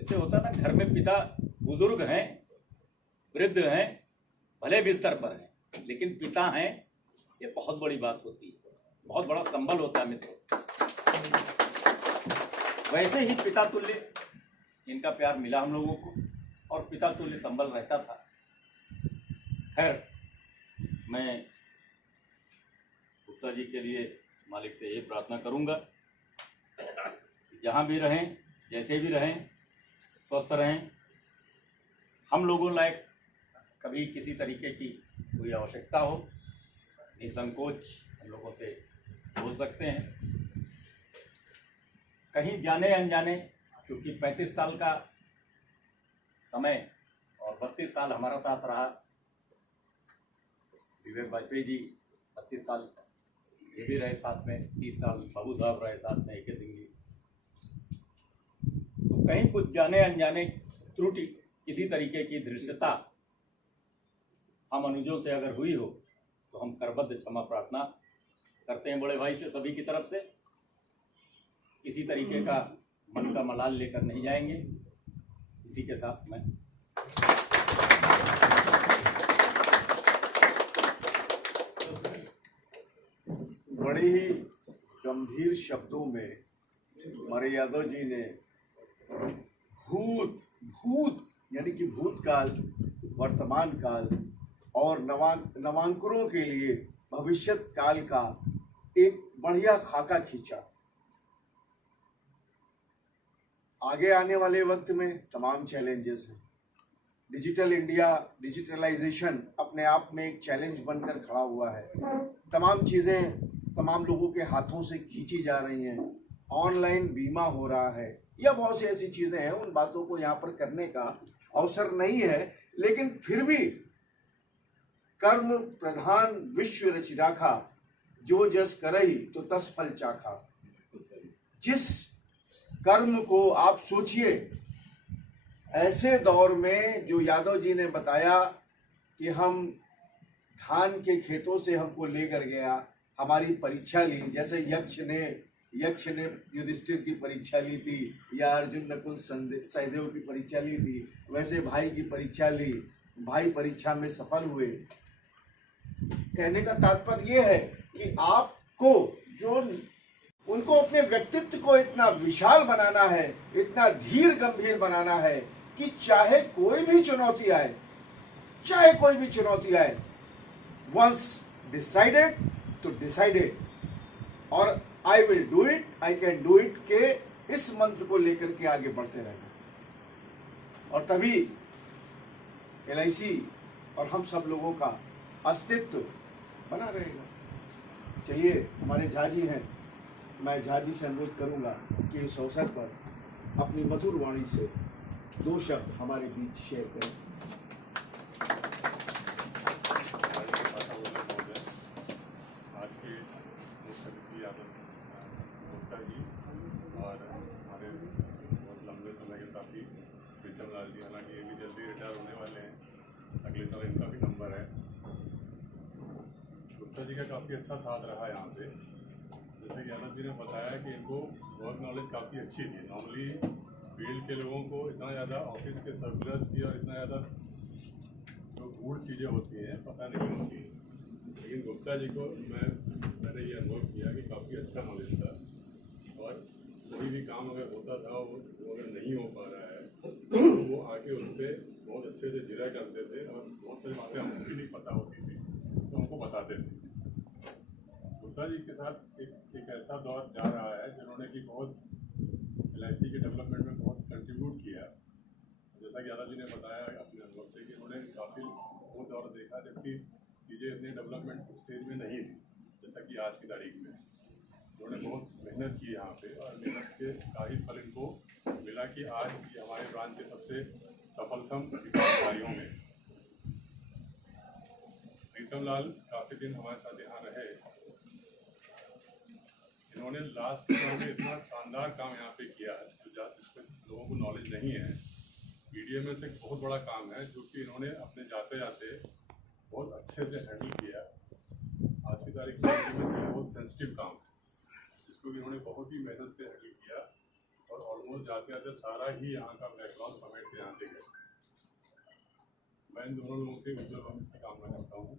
जैसे होता ना, घर में पिता बुजुर्ग हैं, वृद्ध हैं, भले बिस्तर पर हैं, लेकिन पिता हैं, ये बहुत बड़ी बात होती है, बहुत बड़ा संबल होता है मित्रों। वैसे ही पिता तुल्य इनका प्यार मिला हम लोगों को और पिता तुल्य संबल रहता था। खैर, मैं गुप्ता जी के लिए मालिक से ये प्रार्थना करूंगा, जहाँ भी रहें, जैसे भी रहें, स्वस्थ रहें। हम लोगों लायक कभी किसी तरीके की कोई आवश्यकता हो, निसंकोच हम लोगों से बोल सकते हैं। कहीं जाने अनजाने, क्योंकि 35 साल का समय और 32 साल हमारा साथ रहा विवेक वाजपेयी जी, 32 साल ये भी रहे साथ में, 30 साल बाबू साहब रहे साथ में, AK सिंह जी। तो कहीं कुछ जाने अनजाने त्रुटि, किसी तरीके की धृष्टता हम अनुजों से अगर हुई हो तो हम करबद्ध क्षमा प्रार्थना करते हैं बड़े भाई से, सभी की तरफ से। किसी तरीके का मन का मलाल लेकर नहीं जाएंगे। इसी के साथ मैं बड़े ही गंभीर शब्दों में हमारे यादव जी ने भूत यानी कि भूतकाल, वर्तमान काल और नवांकुरों के लिए भविष्यत काल का एक बढ़िया खाका खींचा। आगे आने वाले वक्त में तमाम चैलेंजेस हैं। डिजिटल इंडिया, डिजिटलाइजेशन अपने आप में एक चैलेंज बनकर खड़ा हुआ है। तमाम चीज़ें तमाम लोगों के हाथों से खींची जा रही हैं। ऑनलाइन बीमा हो रहा है, या बहुत सी ऐसी चीज़ें हैं, उन बातों को यहाँ पर करने का अवसर नहीं है। लेकिन फिर भी कर्म प्रधान विश्व रचि राखा, जो जस करही तो तस फल चाखा। जिस कर्म को आप सोचिए, ऐसे दौर में जो यादव जी ने बताया कि हम धान के खेतों से हमको लेकर गया, हमारी परीक्षा ली, जैसे यक्ष ने युधिष्ठिर की परीक्षा ली थी, या अर्जुन नकुल सहदेव की परीक्षा ली थी, वैसे भाई की परीक्षा ली, भाई परीक्षा में सफल हुए। कहने का तात्पर्य यह है कि आपको जो उनको अपने व्यक्तित्व को इतना विशाल बनाना है, इतना धीर गंभीर बनाना है कि चाहे कोई भी चुनौती आए, वंस डिसाइडेड तो डिसाइडेड, और I will do it, I can do it के इस मंत्र को लेकर के आगे बढ़ते रहना। और तभी LIC और हम सब लोगों का अस्तित्व बना रहेगा। चलिए, हमारे झा जी हैं, मैं झा जी से अनुरोध करूंगा कि इस अवसर पर अपनी मधुर वाणी से 2 शब्द हमारे बीच शेयर करें। आज के मुख्य अतिथि यादव गुप्ता जी और हमारे बहुत लंबे समय के साथी प्रीतम लाल जी, हालांकि ये भी जल्दी रिटायर होने वाले हैं, अगले साल इनका भी नंबर है। गुप्ता जी का काफ़ी अच्छा साथ रहा यहाँ पे। जैसे कि यादव जी ने बताया कि इनको वर्क नॉलेज काफ़ी अच्छी थी। नॉर्मली फील्ड के लोगों को इतना ज़्यादा ऑफिस के सर्कुलर्स की और इतना ज़्यादा जो गूढ़ चीज़ें होती हैं पता नहीं होती, लेकिन गुप्ता जी को मैंने ये अनुभव किया कि काफ़ी अच्छा नॉलेज था, और कोई भी काम अगर होता था वो अगर नहीं हो पा रहा है तो वो आके उस पर बहुत अच्छे से जिरा करते थे, और बहुत सारी बातें हमको भी नहीं पता होती थी तो हमको बताते थे। गुप्ता जी के साथ एक ऐसा दौर जा रहा है जिन्होंने कि बहुत LIC के डेवलपमेंट में बहुत कंट्रीब्यूट किया। जैसा कि यादव जी ने बताया अपने अनुभव से कि उन्होंने काफ़ी वो दौर देखा जबकि चीज़ें इतने डेवलपमेंट स्टेज में नहीं थी जैसा कि आज की तारीख में। उन्होंने बहुत मेहनत की यहाँ पे, और मेहनत के का ही फल इनको मिला कि आज ये हमारे ब्रांच के सबसे सफलतम अधिकारियों में। प्रीतम लाल काफ़ी दिन हमारे साथ यहाँ रहे। इन्होंने लास्ट समय में इतना शानदार काम यहाँ पे किया जिसमें लोगों को नॉलेज नहीं है। PDM में से एक बहुत बड़ा काम है जो कि इन्होंने अपने जाते जाते बहुत अच्छे से हैंडल किया। आज की तारीख में से बहुत सेंसिटिव काम है जिसको भी इन्होंने बहुत ही मेहनत से हैंडल किया, और ऑलमोस्ट जाते जाते सारा ही यहाँ का बैकग्राउंड समेट के यहाँ से गए। मैं इन दोनों लोगों से उज्ज्वल भविष्य की कामना करता हूँ।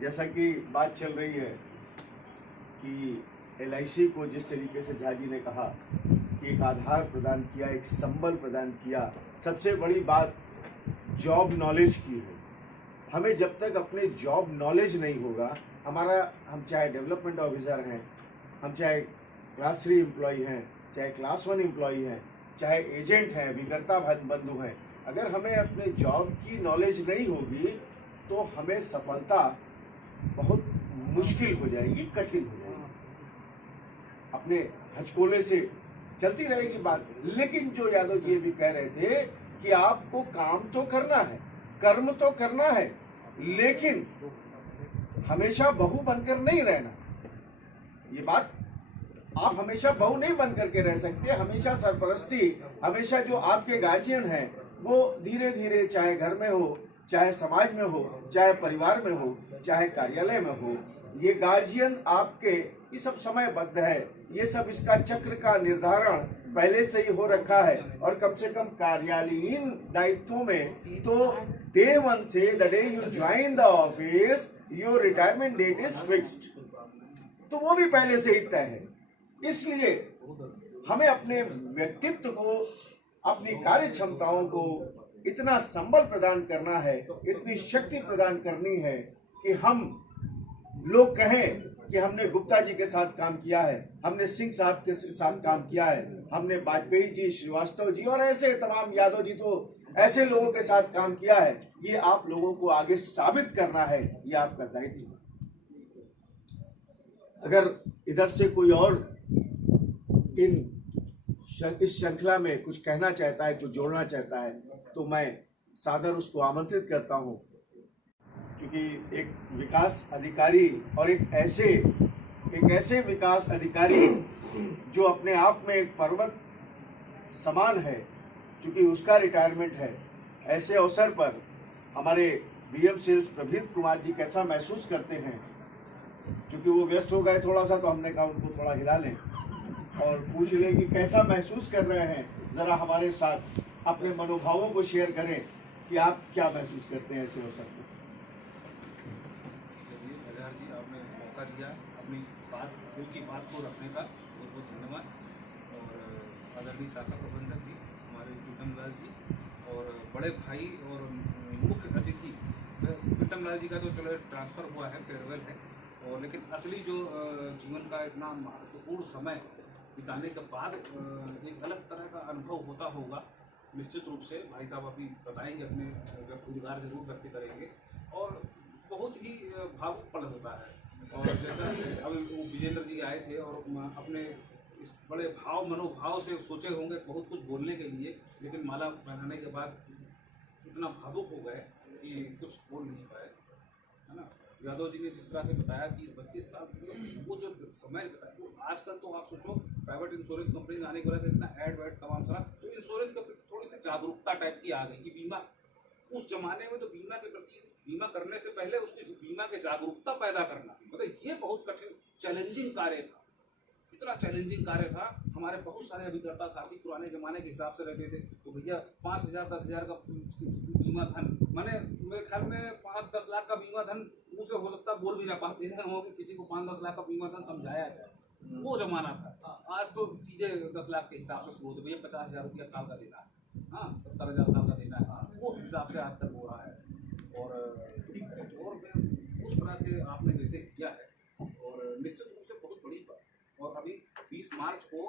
जैसा कि बात चल रही है कि LIC को जिस तरीके से झा जी ने कहा कि एक आधार प्रदान किया, एक संबल प्रदान किया, सबसे बड़ी बात जॉब नॉलेज की है। हमें जब तक अपने जॉब नॉलेज नहीं होगा, हम चाहे डेवलपमेंट ऑफिसर हैं, हम चाहे क्लास 3 एम्प्लॉई हैं, चाहे क्लास 1 एम्प्लॉई हैं, चाहे एजेंट हैं, विक्रेता बंधु हैं, अगर हमें अपने जॉब की नॉलेज नहीं होगी तो हमें सफलता बहुत मुश्किल हो जाएगी, कठिन हो जाएगी। अपने हचकोले से चलती रहेगी बात। लेकिन जो यादव जी भी कह रहे थे कि आपको काम तो करना है, कर्म तो करना है, लेकिन हमेशा बहू बनकर नहीं रहना। ये बात, आप हमेशा बहू नहीं बन करके रह सकते। हमेशा सरपरस्ती, हमेशा जो आपके गार्जियन हैं वो धीरे धीरे, चाहे घर में हो, चाहे समाज में हो, चाहे परिवार में हो, चाहे कार्यालय में हो, ये गार्जियन आपके, ये सब समयबद्ध है। ये सब इसका चक्र का निर्धारण पहले से ही हो रखा है। और कम से कम कार्यालयीन दायित्वों में तो डे 1 से the day you join the office your retirement date is fixed, तो वो भी पहले से ही तय है। इसलिए हमें अपने व्यक्तित्व को, अपनी कार्य क्षमताओं को इतना संबल प्रदान करना है, इतनी शक्ति प्रदान करनी है कि हम लोग कहें कि हमने गुप्ता जी के साथ काम किया है, हमने सिंह साहब के साथ काम किया है, हमने वाजपेयी जी, श्रीवास्तव जी और ऐसे तमाम, यादव जी, तो ऐसे लोगों के साथ काम किया है। ये आप लोगों को आगे साबित करना है, ये आपका दायित्व है। अगर इधर से कोई और इस श्रृंखला में कुछ कहना चाहता है, कुछ जोड़ना चाहता है, तो मैं सादर उसको आमंत्रित करता हूँ। क्योंकि एक विकास अधिकारी और एक ऐसे विकास अधिकारी जो अपने आप में एक पर्वत समान है, क्योंकि उसका रिटायरमेंट है, ऐसे अवसर पर हमारे BM सेल्स प्रभीत कुमार जी कैसा महसूस करते हैं। क्योंकि वो व्यस्त हो गए थोड़ा सा, तो हमने कहा उनको थोड़ा हिला लें और पूछ लें कि कैसा महसूस कर रहे हैं। ज़रा हमारे साथ अपने मनोभावों को शेयर करें कि आप क्या महसूस करते हैं ऐसे अवसर पर। चलिए अजहर जी, आपने मौका दिया अपनी बात, दिल की बात को रखने का, बहुत बहुत धन्यवाद। और आदरणीय शाखा प्रबंधक जी, हमारे प्रीतम लाल जी, और बड़े भाई और मुख्य अतिथि प्रीतम लाल जी का तो चलो ट्रांसफ़र हुआ है, फेयरवेल है, और लेकिन असली जो जीवन का इतना महत्वपूर्ण समय बिताने के बाद एक अलग तरह का अनुभव होता होगा। निश्चित रूप से भाई साहब अभी बताएंगे, अपने उद्गार जरूर व्यक्त करेंगे, और बहुत ही भावुक पल होता है। और जैसा अभी वो विजेंद्र जी आए थे और अपने इस बड़े मनोभाव से सोचे होंगे बहुत कुछ बोलने के लिए, लेकिन माला पहनाने के बाद इतना भावुक हो गए कि कुछ बोल नहीं पाए, है ना। यादव जी ने जिस तरह से बताया 30-32 साल वो जो समय बताया, वो आजकल तो आप सोचो प्राइवेट इंश्योरेंस कंपनी आने की वजह से इतना ऐड वैड तमाम सारा, तो इंश्योरेंस के प्रति थोड़ी सी जागरूकता टाइप की आ गई कि बीमा, उस जमाने में तो बीमा के प्रति, बीमा करने से पहले उसकी बीमा के जागरूकता पैदा करना, मतलब ये बहुत कठिन चैलेंजिंग कार्य था। इतना चैलेंजिंग कार्य था। हमारे बहुत सारे अभिकर्ता साथी पुराने ज़माने के हिसाब से रहते थे, तो भैया 5,000-10,000 का बीमा धन, मैंने मेरे ख्याल में 5-10 लाख का बीमा धन मुँह से हो सकता बोल भी ना पाते हैं हो कि किसी को 5-10 लाख का बीमा धन समझाया जाए, वो ज़माना था। आज तो सीधे 10 लाख के हिसाब से शुरू होते, भैया 50,000 रुपया साल का देना है, हाँ 70,000 साल का देना है, वो हिसाब से आजकल हो रहा है। और उस तरह से आपने जैसे किया है, और निश्चित रूप से बहुत बड़ी बात। और अभी 20 मार्च को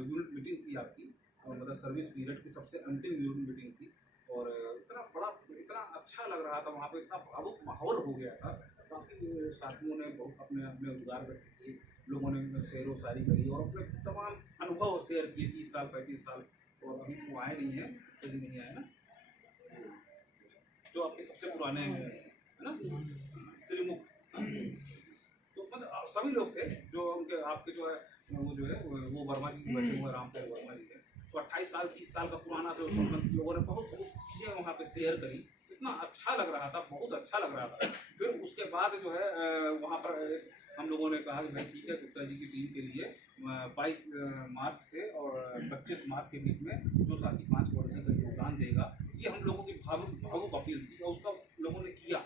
यूनिट मीटिंग थी आपकी, मतलब सर्विस पीरियड की सबसे अंतिम यूनिट मीटिंग थी, और इतना अच्छा लग रहा था वहाँ पे, इतना भावुक माहौल हो गया था। काफ़ी साथियों ने बहुत अपने अपने उद्गार व्यक्त किए, लोगों ने शेर व शायरी करी और अपने तमाम अनुभव शेयर किए। 30 साल 35 साल, और अभी वो आए नहीं हैं, कभी नहीं आए ना, जो आपके सबसे पुराने हैं, है ना, श्रीमुख, तो मतलब सभी लोग थे जो उनके, आपके जो है वो वर्मा जी बैठे हुए, रामपाल वर्मा जी थे, तो 28 साल 30 साल का पुराना से उस लोगों ने बहुत चीज़ें वहाँ पे शेयर करी। इतना अच्छा लग रहा था, बहुत अच्छा लग रहा था। फिर उसके बाद जो है वहाँ पर हम लोगों ने कहा कि भाई ठीक है, गुप्ता जी की टीम के लिए 22 मार्च से और 25 मार्च के बीच में जो साथी 5 पॉलिसी का योगदान देगा, ये हम लोगों की भावुक अपील थी और उसका लोगों ने किया।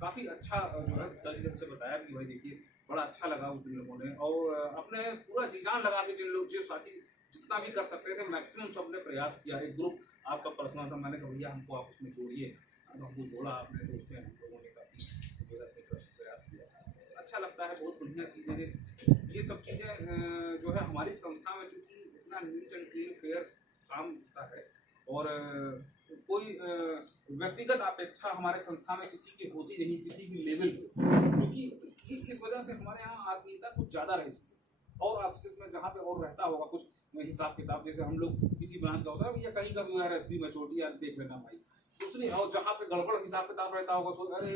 काफ़ी अच्छा जो है गुप्ता जी ने हमसे बताया कि भाई देखिए बड़ा अच्छा लगा उस दिन लोगों ने, और अपने पूरा जी जान लगा के जो साथी जितना भी कर सकते थे मैक्सिमम सबने प्रयास किया। एक ग्रुप आपका पर्सनल था, मैंने कहा भैया हमको आप उसमें जोड़िए, हमको जोड़ा आपने, तो उसमें हम लोगों ने काफ़ी प्रयास किया। अच्छा लगता है, बहुत बढ़िया चीज़ें हैं ये सब चीज़ें जो है हमारी संस्था में, चूँकि इतना नीट एंड क्लीन फेयर काम होता है और कोई व्यक्तिगत अपेक्षा हमारे संस्था में किसी की होती नहीं, किसी भी लेवल पे, क्योंकि इस वजह से हमारे यहाँ आत्मीयता कुछ ज़्यादा रहती है। और ऑफिस में जहाँ पे और रहता होगा कुछ हिसाब किताब, जैसे हम लोग किसी ब्रांच का होता है भैया कहीं का भी RSP में छोटी यार देख लेना भाई, कुछ नहीं। और जहाँ पे गड़बड़ हिसाब किताब रहता होगा सो अरे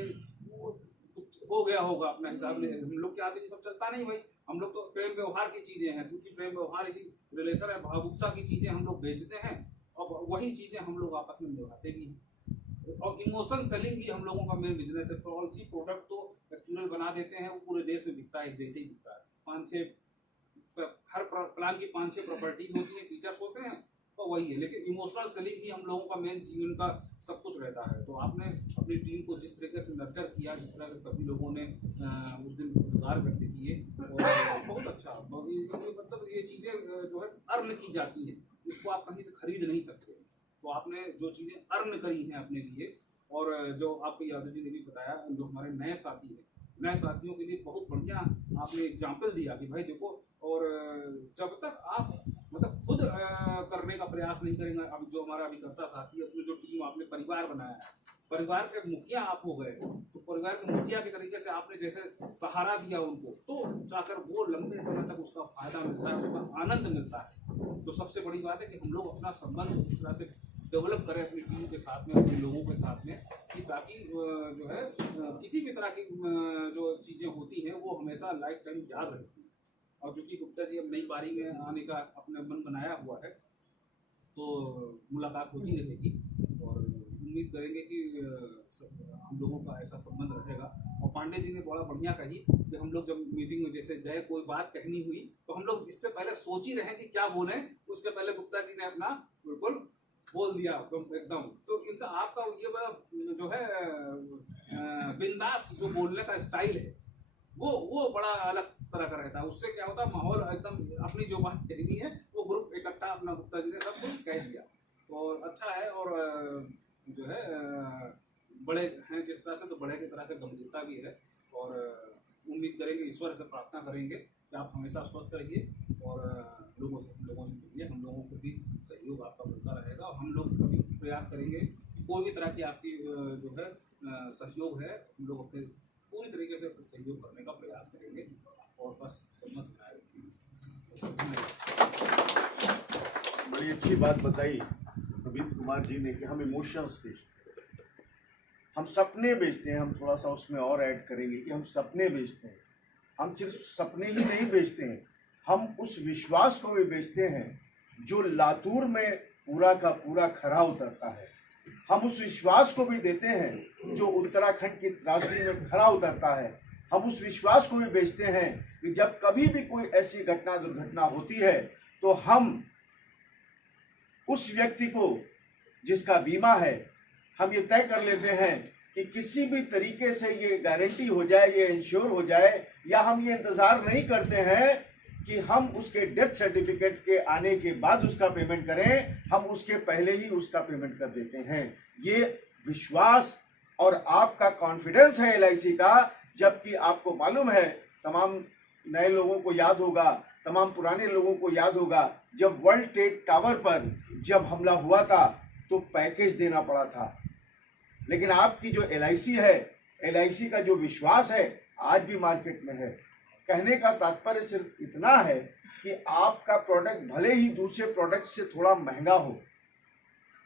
कुछ हो गया होगा अपना हिसाब ले, हम लोग के आते ये सब चलता नहीं भाई। हम लोग तो प्रेम व्यवहार की चीज़ें हैं, चूँकि प्रेम व्यवहार ही रिलेशन है, भावुकता की चीज़ें हम लोग बेचते हैं और वही चीज़ें हम लोग आपस में निभाते भी हैं। और इमोशन सेलिंग ही हम लोगों का मेन बिजनेस है। पॉलिसी प्रोडक्ट तो एक्चुअल बना देते हैं, वो पूरे देश में बिकता है, जैसे ही बिकता है। 5-6 हर प्लान की 5-6 प्रॉपर्टीज होती हैं, फीचर्स होते हैं, तो वही है। लेकिन इमोशनल सेलिंग ही हम लोगों का मेन जीवन का सब कुछ रहता है। तो आपने अपनी टीम को जिस तरीके से नर्चर किया, जिस तरह से सभी लोगों ने उस दिन रोजगार व्यक्त किए, और बहुत अच्छा। मतलब ये चीज़ें जो है अर्न की जाती हैं, इसको आप कहीं से खरीद नहीं सकते। तो आपने जो चीज़ें अर्न करी हैं अपने लिए, और जो आपके यादव जी ने भी बताया, जो हमारे नए साथी हैं, नए साथियों के लिए बहुत बढ़िया आपने एग्जाम्पल दिया कि भाई देखो, और जब तक आप मतलब खुद करने का प्रयास नहीं करेंगे, अब जो हमारा अभिकर्ता साथी, अपनी जो टीम आपने परिवार बनाया है, परिवार के मुखिया आप हो गए, तो परिवार के मुखिया के तरीके से आपने जैसे सहारा दिया उनको, तो जाकर वो लंबे समय तक उसका फायदा मिलता है, उसका आनंद मिलता है। तो सबसे बड़ी बात है कि हम लोग अपना संबंध इस तरह से डेवलप करें अपनी टीम के साथ में, अपने लोगों के साथ में, कि ताकि जो है किसी भी तरह की जो चीज़ें होती हैं वो हमेशा लाइफ टाइम याद रहती हैं। और चूँकि गुप्ता जी अब नई पारी में आने का अपना मन बनाया हुआ है, तो मुलाकात होती रहेगी और उम्मीद करेंगे कि हम लोगों का ऐसा संबंध रहेगा। और पांडे जी ने बड़ा बढ़िया कही कि हम लोग जब मीटिंग में जैसे गए, कोई बात कहनी हुई, तो हम लोग इससे पहले सोच ही रहे कि क्या बोलें, उसके पहले गुप्ता जी ने अपना बिल्कुल बोल दिया एकदम। तो इनका आपका ये बड़ा जो है बिंदास जो बोलने का स्टाइल है, वो बड़ा अलग तरह का रहता है। उससे क्या होता है, माहौल एकदम, अपनी जो बात कहनी है वो ग्रुप इकट्ठा अपना गुप्ता जी ने सब कुछ कह दिया, और अच्छा है। और जो है बड़े हैं जिस तरह से, तो बड़े की तरह से गंभीरता भी है। और उम्मीद करेंगे, ईश्वर से प्रार्थना करेंगे कि आप हमेशा स्वस्थ रहिए और लोगों से मिलिए, हम लोगों को भी सहयोग आपका मिलता रहेगा। और हम लोग कभी प्रयास करेंगे कि कोई भी तरह की आपकी जो है सहयोग है, हम लोग अपने पूरी तरीके से सहयोग करने का प्रयास करेंगे, और बस सम्मत बनाए रखिए। बड़ी अच्छी बात बताई प्रवीण कुमार जी ने कि हम इमोशंस बेचते हैं, हम सपने बेचते हैं। हम थोड़ा सा उसमें और ऐड करेंगे कि हम सपने बेचते हैं। हम सिर्फ सपने ही नहीं बेचते हैं, हम उस विश्वास को भी बेचते हैं जो लातूर में पूरा का पूरा खरा उतरता है। हम उस विश्वास को भी देते हैं जो उत्तराखंड की त्रासदी में खरा उतरता है। हम उस विश्वास को भी बेचते हैं कि जब कभी भी कोई ऐसी घटना दुर्घटना होती है, तो हम उस व्यक्ति को जिसका बीमा है, हम ये तय कर लेते हैं कि किसी भी तरीके से ये गारंटी हो जाए, ये इंश्योर हो जाए, या हम ये इंतज़ार नहीं करते हैं कि हम उसके डेथ सर्टिफिकेट के आने के बाद उसका पेमेंट करें, हम उसके पहले ही उसका पेमेंट कर देते हैं। ये विश्वास और आपका कॉन्फिडेंस है LIC का। जबकि आपको मालूम है, तमाम नए लोगों को याद होगा, तमाम पुराने लोगों को याद होगा, जब वर्ल्ड ट्रेड टावर पर जब हमला हुआ था तो पैकेज देना पड़ा था। लेकिन आपकी जो LIC है, LIC का जो विश्वास है, आज भी मार्केट में है। कहने का तात्पर्य सिर्फ इतना है कि आपका प्रोडक्ट भले ही दूसरे प्रोडक्ट से थोड़ा महंगा हो,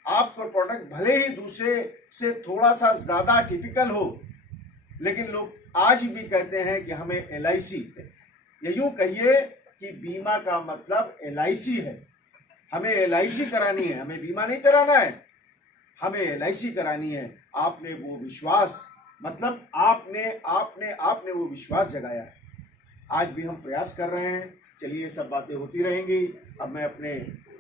आपका प्रोडक्ट भले ही दूसरे से थोड़ा सा ज़्यादा टिपिकल हो, लेकिन लोग आज भी कहते हैं कि हमें LIC, या यूँ कहिए कि बीमा का मतलब LIC है। हमें LIC करानी है, हमें बीमा नहीं कराना है। हमें LIC करानी है, आपने वो विश्वास, मतलब आपने वो विश्वास जगाया है। आज भी हम प्रयास कर रहे हैं। चलिए, सब बातें होती रहेंगी। अब मैं अपने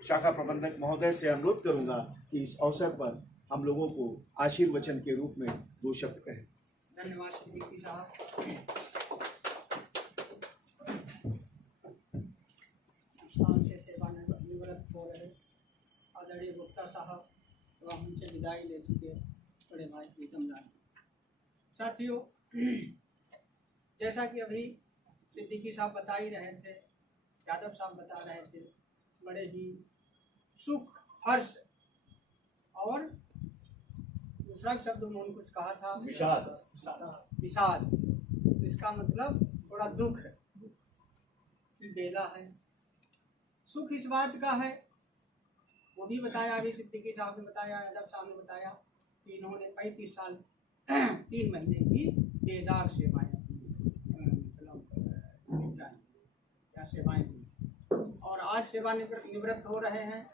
शाखा प्रबंधक महोदय से अनुरोध करूंगा कि इस अवसर पर हम लोगों को आशीर्वचन के रूप में 2 शब्द कहें। धन्यवाद सिद्दीकी साहब। स्थान से सेवानिवृत्त हो रहे आदरणीय गुप्ता साहब एवं हमसे विदाई ले चुके बड़े भाई प्रीतम लाल। साथियों, जैसा कि अभी सिद्दीकी साहब बता ही रहे थे, यादव साहब बता रहे थे, बड़े ही सुख, हर्ष और दूसरा शब्द उन्होंने कुछ कहा था, विषाद। इसका मतलब थोड़ा दुख है कि बेला है। सुख इस बात का है, वो भी बताया, अभी सिद्दीकी साहब ने बताया, यादव साहब ने बताया कि इन्होंने 35 साल 3 महीने की बेदाग सेवाएं या सेवाएं दी और आज सेवानिवृत्त हो रहे हैं।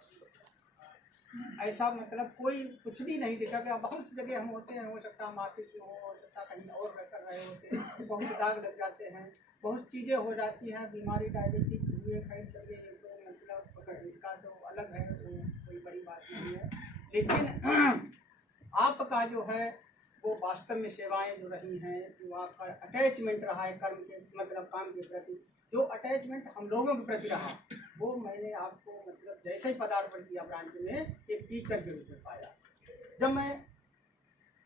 ऐसा मतलब कोई कुछ भी नहीं दिखा कि बहुत सी जगह हम होते हैं, हो सकता हम ऑफिस में हो सकता कहीं और कर रहे होते हैं, बहुत से दाग लग जाते हैं, बहुत चीज़ें हो जाती हैं, बीमारी डायबिटिक हुए, खैर चलिए ये तो मतलब इसका जो अलग है वो कोई बड़ी बात नहीं है। लेकिन आपका जो है वो वास्तव में सेवाएं जो रही हैं, जो आपका अटैचमेंट रहा है कर्म के मतलब काम के प्रति, जो अटैचमेंट हम लोगों के प्रति रहा, वो मैंने आपको मतलब जैसे ही पदार्पण किया ब्रांच में एक टीचर के रूप में पाया। जब मैं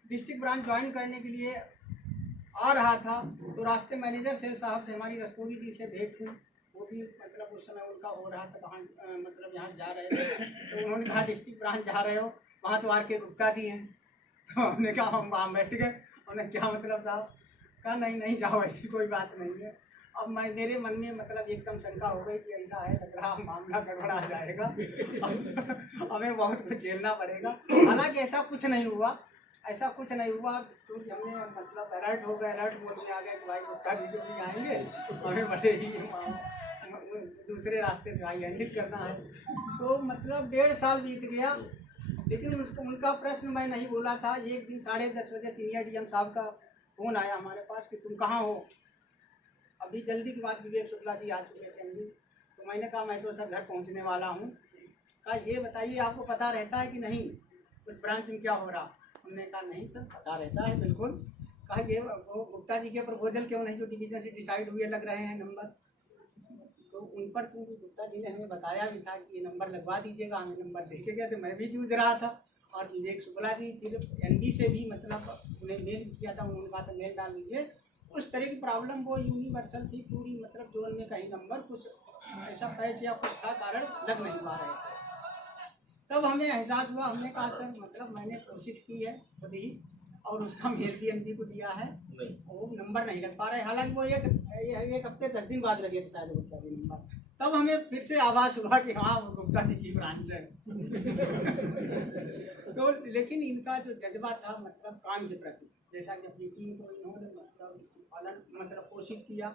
डिस्ट्रिक्ट ब्रांच ज्वाइन करने के लिए आ रहा था तो रास्ते मैनेजर सेल साहब से हमारी रस्तोगी जी से भेंट हुई। वो भी मतलब उस समय उनका हो रहा था, वहाँ मतलब यहाँ जा रहे थे, तो उन्होंने कहा डिस्ट्रिक्ट ब्रांच जा रहे हो, वहाँ तो आर के गुप्ता जी हैं। तो हमने कहा हम वहाँ बैठ गए। उन्होंने क्या मतलब साहब? कहा नहीं जाओ, ऐसी कोई बात नहीं है। अब मेरे मन में मतलब एकदम शंका हो गई कि ऐसा है, लग रहा मामला गड़बड़ा जाएगा, हमें बहुत कुछ झेलना पड़ेगा। हालांकि ऐसा कुछ नहीं हुआ, क्योंकि हमने मतलब अलर्ट हो गए, अलर्ट मोड में आ गए कि भाई गुप्ता जी जो भी आएंगे हमें बड़े ही दूसरे रास्ते से भाई हैंडल करना है। तो मतलब 1.5 साल बीत गया, लेकिन उनका प्रश्न मैं नहीं बोला था। एक दिन 10:30 बजे सीनियर DM साहब का फ़ोन आया हमारे पास कि तुम कहाँ हो। अभी जल्दी की बात, विवेक शुक्ला जी आ चुके थे अभी। तो मैंने कहा मैं तो सर घर पहुंचने वाला हूं। कहा ये बताइए आपको पता रहता है कि नहीं उस ब्रांच में क्या हो रहा? हमने कहा नहीं सर पता रहता है बिल्कुल। कहा ये वो गुप्ता जी के प्रपोजल क्यों नहीं जो डिवीज़न से डिसाइड हुए लग रहे हैं नंबर, तो उन पर क्योंकि गुप्ता जी ने हमें बताया भी था कि ये नंबर लगवा दीजिएगा, हमें नंबर दे के गए थे। मैं भी जूझ रहा था और विवेक शुक्ला जी फिर ND से भी मतलब उन्हें मेल किया था, उन्होंने कहा था मेल डाल दीजिए। उस तरह की प्रॉब्लम वो यूनिवर्सल थी पूरी, मतलब जोन में कहीं नंबर कुछ ऐसा पैच या कुछ था कारण लग नहीं पा रहे थे। तब हमें एहसास हुआ, हमने कहा सर मतलब मैंने कोशिश की है खुद ही और उसका मेल भी MD को दिया है, वो नंबर नहीं लग पा रहा है। हालांकि वो एक हफ्ते 10 दिन बाद लगे थे शायद गुप्ता जी नंबर। तब हमें फिर से आवाज़ हुआ कि हाँ वो गुप्ता जी की ब्रांच है। तो लेकिन इनका जो जज्बा था मतलब काम के प्रति, जैसा कि अपनी टीम को इन्होंने मतलब पोषित किया।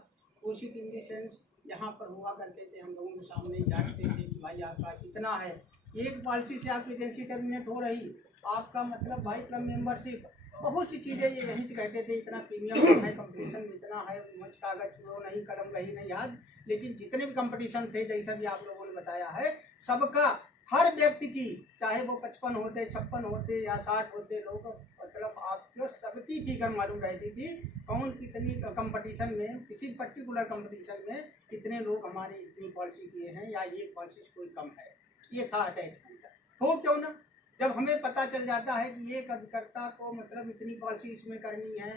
पोषित इन द सेंस यहाँ पर हुआ करते थे, हम लोगों के सामने ही डांटते थे कि भाई आपका इतना है, एक पॉलिसी से आपकी एजेंसी टर्मिनेट हो रही, आपका मतलब भाई क्लब मेंबरशिप, बहुत सी चीज़ें ये यहीं से कहते थे, इतना प्रीमियम है, कंपटीशन इतना है, मुझ कागज वो नहीं, कलम गई नहीं याद। लेकिन जितने भी कंपटीशन थे जैसा भी आप लोगों ने बताया है, सबका हर व्यक्ति की, चाहे वो 55 होते, 56 होते या 60 होते लोग, मतलब आपको सबकी फिगर मालूम रहती थी कौन कितनी कंपटीशन में, किसी पर्टिकुलर कंपटीशन में कितने लोग हमारे इतनी पॉलिसी किए हैं या ये पॉलिसी कोई कम है। ये था अटैचमेंट। हो क्यों ना, जब हमें पता चल जाता है कि ये कार्यकर्ता को मतलब इतनी पॉलिसी इसमें करनी है,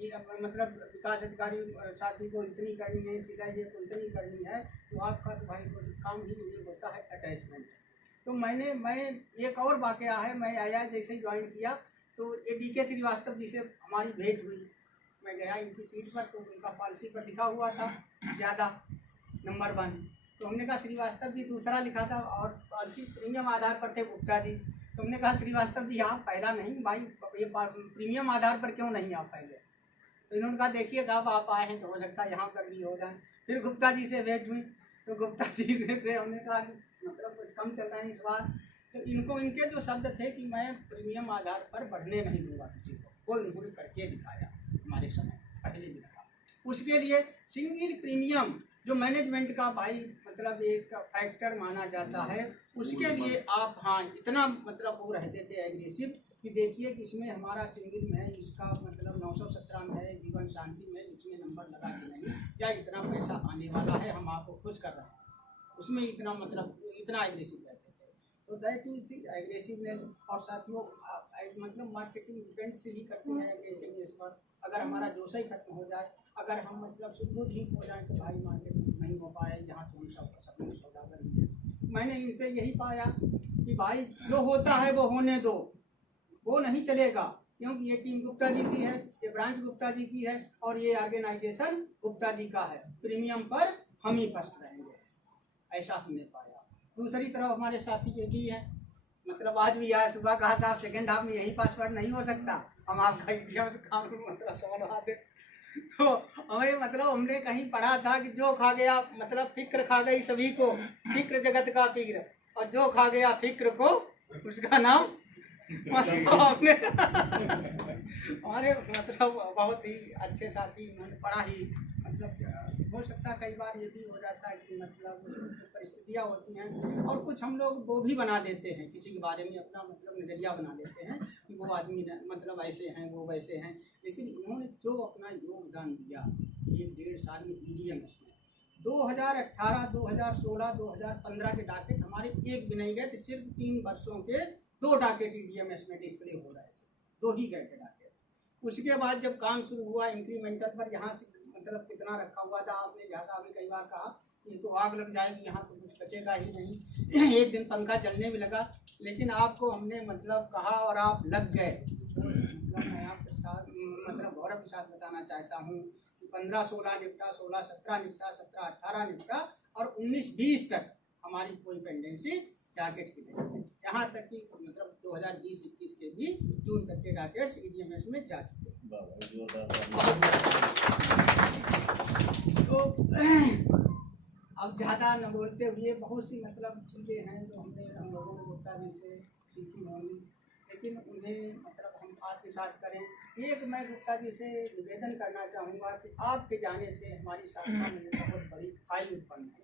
ये मतलब विकास अधिकारी साथी को इतनी करनी है, CIJ को इतनी करनी है, तो आपका तो भाई कुछ काम ही नहीं होता है, अटैचमेंट। तो मैं एक और वाकया है, मैं आया जैसे ही ज्वाइन किया तो ये DK श्रीवास्तव जी से हमारी भेंट हुई। मैं गया इनकी सीट पर, तो उनका पॉलिसी पर लिखा हुआ था ज़्यादा नंबर 1, तो हमने कहा श्रीवास्तव जी दूसरा लिखा था और पॉलिसी प्रीमियम आधार पर थे गुप्ता जी। तो हमने कहा श्रीवास्तव जी आप पहला नहीं भाई, ये प्रीमियम आधार पर क्यों नहीं आप पहले? तो इन्होंने कहा देखिए साहब आप आए हैं तो हो सकता है यहाँ पर भी हो जाए। फिर गुप्ता जी से भेंट हुई, तो गुप्ता जी से हमने कहा मतलब कुछ कम चल रहा है इस बार, तो इनको इनके जो शब्द थे कि मैं प्रीमियम आधार पर बढ़ने नहीं दूंगा किसी को, वो इन्होंने करके दिखाया हमारे समय पहले भी था। उसके लिए सिंगल प्रीमियम जो मैनेजमेंट का भाई मतलब एक फैक्टर माना जाता है, उसके लिए आप हाँ इतना मतलब वो रहते थे एग्रेसिव कि देखिए कि इसमें हमारा सिंगल में है, इसका मतलब 917 में है, जीवन शांति में इसमें नंबर लगा कि नहीं, या इतना पैसा आने वाला है, हम आपको खुश कर रहे हैं, उसमें इतना मतलब इतना एग्रेसिव रहते थे। तो दैट इज द एग्रेसिवनेस। और साथियों मतलब मार्केटिंग डिपेंड से ही करते हैं एग्रेसिवनेस पर। अगर हमारा जोश ही खत्म हो जाए, अगर हम मतलब शुद्ध ही हो जाए तो भाई मार्केटिंग नहीं हो पाए, यहाँ तो हम सब सपने सौदागर ही है। मैंने इनसे यही पाया कि भाई जो होता है वो होने दो, वो नहीं चलेगा, क्योंकि ये टीम गुप्ता जी की है, ये ब्रांच गुप्ता जी की है और ये ऑर्गेनाइजेशन गुप्ता जी का है। प्रीमियम पर हम ही फर्स्ट रहेंगे, ऐसा हमने पाया। दूसरी तरफ हमारे साथी ये भी हैं, मतलब आज भी आया सुबह कहा साहब सेकेंड हाफ में यही पासवर्ड नहीं हो सकता, हम आपका ईटीएम से काम मतलब समझवा दें। तो हमें मतलब हमने कहीं पढ़ा था कि जो खा गया मतलब फिक्र खा गई सभी को, फिक्र जगत का फिक्र, और जो खा गया फिक्र को उसका नाम मतलब आपने हमारे मतलब बहुत ही अच्छे साथी उन्होंने पढ़ा ही। मतलब हो सकता है कई बार ये भी हो जाता है कि मतलब परिस्थितियाँ होती हैं और कुछ हम लोग वो भी बना देते हैं, किसी के बारे में अपना मतलब नज़रिया बना देते हैं कि वो आदमी मतलब ऐसे हैं वो वैसे हैं। लेकिन इन्होंने जो अपना योगदान दिया 1-1.5 साल में EDMS में, 2018, 2016, 2015 के डाकेट हमारे एक भी नहीं गए थे, सिर्फ 3 वर्षों के 2 डाकेट EDMS में डिस्प्ले हो रहे थे, 2 ही गए थे डाकेट। उसके बाद जब काम शुरू हुआ इंक्रीमेंटल पर, यहाँ से मतलब कितना रखा हुआ था, आपने जहाँ साहब ने कई बार कहा ये तो आग लग जाएगी, यहाँ तो कुछ बचेगा ही नहीं। एक दिन पंखा चलने में लगा, लेकिन आपको हमने मतलब कहा और आप लग गए। मतलब मैं आपके साथ मतलब गौरव के साथ बताना चाहता हूँ कि 15-16 निपटा, 16-17 निपटा, 17-18 निपटा और 19-20 तक हमारी कोई पेंडेंसी डाकेट की नहीं है। यहाँ तक कि मतलब 2020-21 के भी जून तक के डाकेट्स EDMS में जा चुके हैं। तो अब ज़्यादा न बोलते हुए बहुत सी मतलब चीज़ें हैं जो हम लोगों ने गुप्ता जी से सीखी होंगी, लेकिन उन्हें मतलब हम आपके साथ करें। एक मैं गुप्ता जी से निवेदन करना चाहूँगा कि आपके जाने से हमारी शाखा में बहुत बड़ी खाई उत्पन्न है,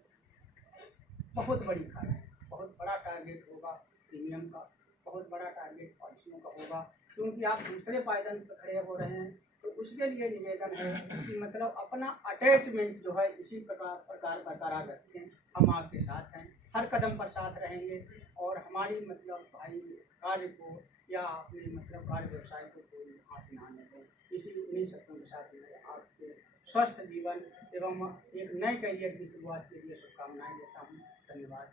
बहुत बड़ी खाई, बहुत बड़ा टारगेट होगा प्रीमियम का, बहुत बड़ा टारगेट पॉलिसियों का होगा, क्योंकि आप दूसरे पायदान पर खड़े हो रहे हैं। तो उसके लिए निवेदन है कि मतलब अपना अटैचमेंट जो है इसी प्रकार बरकरार रखें। हम आपके साथ हैं, हर कदम पर साथ रहेंगे और हमारी मतलब भाई कार्य को या अपने मतलब कार्य व्यवसाय को कोई हाथ न आने दें। इसी उन्हीं शब्दों के साथ मैं आपके स्वस्थ जीवन एवं एक नए करियर की शुरुआत के लिए शुभकामनाएं देता हूँ। धन्यवाद।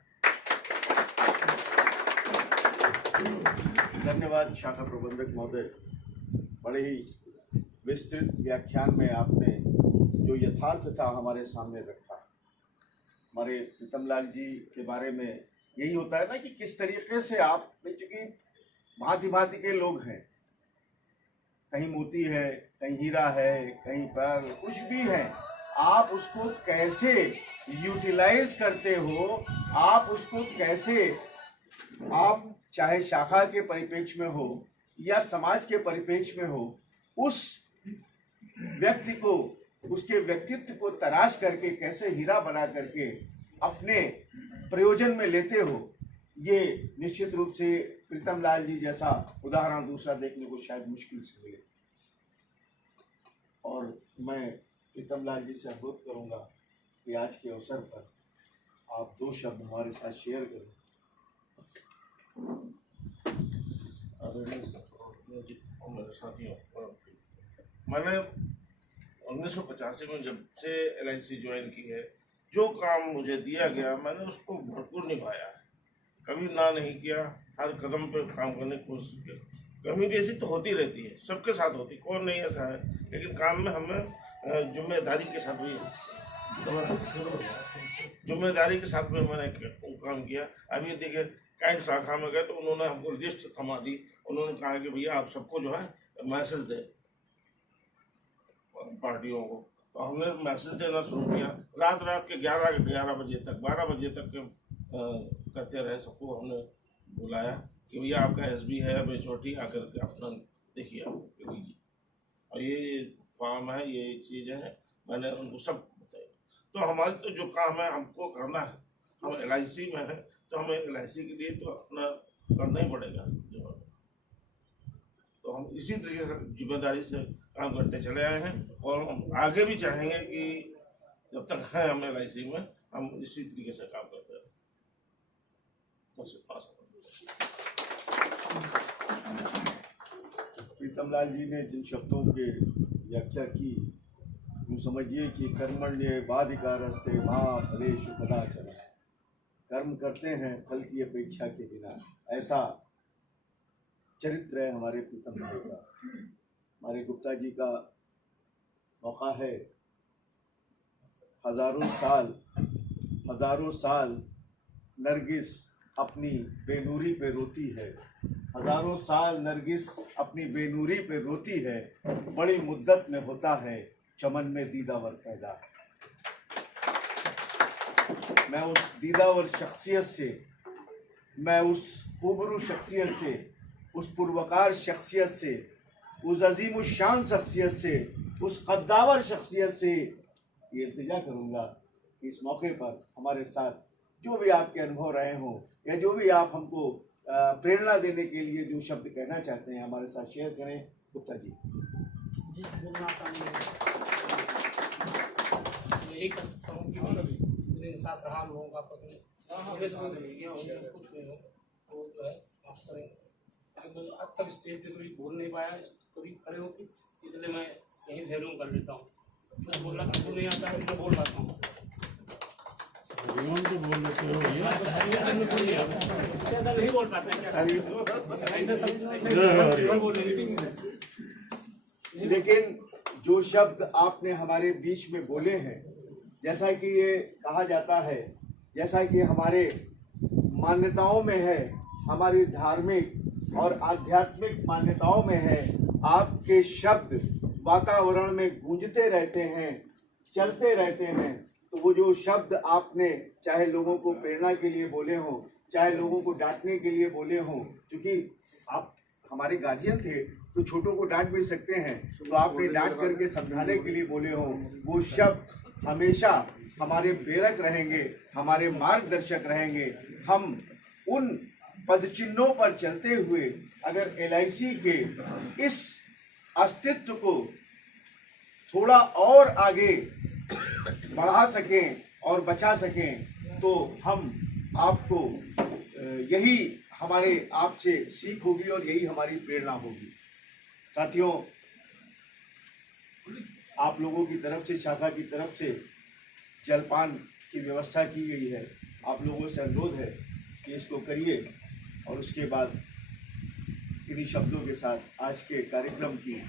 धन्यवाद शाखा प्रबंधक महोदय, बड़े ही विस्तृत व्याख्यान में आपने जो यथार्थ था हमारे सामने रखा। हमारे प्रीतम लाल जी के बारे में यही होता है ना कि किस तरीके से आप, चूँकि भांति भांति के लोग हैं, कहीं मोती है, कहीं हीरा है, कहीं पर्ल, कुछ भी है, आप उसको कैसे यूटिलाइज करते हो, आप उसको कैसे, आप चाहे शाखा के परिप्रेक्ष्य में हो या समाज के परिप्रेक्ष्य में हो, उस व्यक्ति को, उसके व्यक्तित्व को तराश करके कैसे हीरा बना करके अपने प्रयोजन में लेते हो, ये निश्चित रूप से प्रीतम लाल जी जैसा उदाहरण दूसरा देखने को शायद मुश्किल से मिले। और मैं प्रीतम लाल जी से अनुरोध करूंगा कि आज के अवसर पर आप 2 शब्द हमारे साथ शेयर करें। मेरे साथियों, मैंने 1985 में जब से LIC ज्वाइन की है, जो काम मुझे दिया गया मैंने उसको भरपूर निभाया है, कभी ना नहीं किया, हर कदम पे काम करने की कोशिश की। कमी भी ऐसी तो होती रहती है, सबके साथ होती, कौन नहीं ऐसा है, लेकिन काम में हमें जिम्मेदारी के साथ भी जिम्मेदारी के साथ में मैंने काम किया। अभी देखिए कैंट शाखा में गए तो उन्होंने हमको लिस्ट थमा दी, उन्होंने कहा कि भैया आप सबको जो है मैसेज दें पार्टियों को, तो हमने मैसेज देना शुरू किया। रात के 11 बजे तक 12 बजे तक करते रहे, सबको हमने बुलाया कि भैया आपका एसबी है मेचोटी, आकर के अपना देखिए आप लीजिए, और ये फॉर्म है, ये चीज़ें हैं, मैंने उनको सब बताया। तो हमारी तो जो काम है हमको करना है, हम LIC में हैं तो हमें LIC के लिए तो अपना करना ही पड़ेगा। तो हम इसी तरीके से जिम्मेदारी से काम करते चले आए हैं और हम आगे भी चाहेंगे कि जब तक है हम LIC में हम इसी तरीके से काम करते रहें। प्रीतम लाल जी ने जिन शब्दों की व्याख्या की, यूँ समझिए कि कर्मण्येवाधिकारस्ते मा फलेषु कदाचन, कर्म करते हैं फल की अपेक्षा के बिना, ऐसा चरित्र है हमारे प्रीतम भाई का। हमारे गुप्ता जी का मौका है, हजारों साल नरगिस अपनी बेनूरी पे रोती है, हजारों साल नरगिस अपनी बेनूरी पे रोती है, बड़ी मुद्दत में होता है चमन में दीदावर पैदा। मैं उस दीदावर शख्सियत से, मैं उस खूबरू शख्सियत से, उस पुरवकार शख्सियत से, उस अजीम शान शख्सियत से, उस कद्दावर शख्सियत से ये इल्तिजा करूँगा कि इस मौके पर हमारे साथ जो भी आपके अनुभव रहे हों या जो भी आप हमको प्रेरणा देने के लिए जो शब्द कहना चाहते हैं हमारे साथ शेयर करें। गुप्ता जी। बोलना यही कर सकता हूँ कि मेरे साथ रहा लोगों का आपस में कुछ नहीं हो तो जो है माफ करें, अब तक स्टेज पे कभी बोल नहीं पाया, कभी खड़े होकर, इसलिए मैं यहीं से रूम कर लेता हूँ। मैं बोलना आपको नहीं आता है, मैं बोल पाता हूँ। तो बोल लेते हो नहीं बोल पाते। लेकिन जो शब्द आपने हमारे बीच में बोले हैं, जैसा कि ये कहा जाता है, जैसा कि हमारे मान्यताओं में है, हमारी धार्मिक और आध्यात्मिक मान्यताओं में है, आपके शब्द वातावरण में गूंजते रहते हैं, चलते रहते हैं। तो वो जो शब्द आपने चाहे लोगों को प्रेरणा के लिए बोले हों, चाहे लोगों को डांटने के लिए बोले हों, क्योंकि आप हमारे गार्जियन थे तो छोटों को डांट भी सकते हैं, तो आपने डांट करके समझाने के लिए बोले हों, वो शब्द हमेशा हमारे प्रेरक रहेंगे, हमारे मार्गदर्शक रहेंगे। हम उन पदचिन्हों पर चलते हुए अगर LIC के इस अस्तित्व को थोड़ा और आगे बढ़ा सकें और बचा सकें, तो हम आपको यही हमारे आपसे सीख होगी और यही हमारी प्रेरणा होगी। साथियों, आप लोगों की तरफ से, शाखा की तरफ से जलपान की व्यवस्था की गई है। आप लोगों से अनुरोध है कि इसको करिए और उसके बाद इन्हीं शब्दों के साथ आज के कार्यक्रम की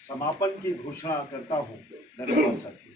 समापन की घोषणा करता हूँ। धन्यवाद साथियों।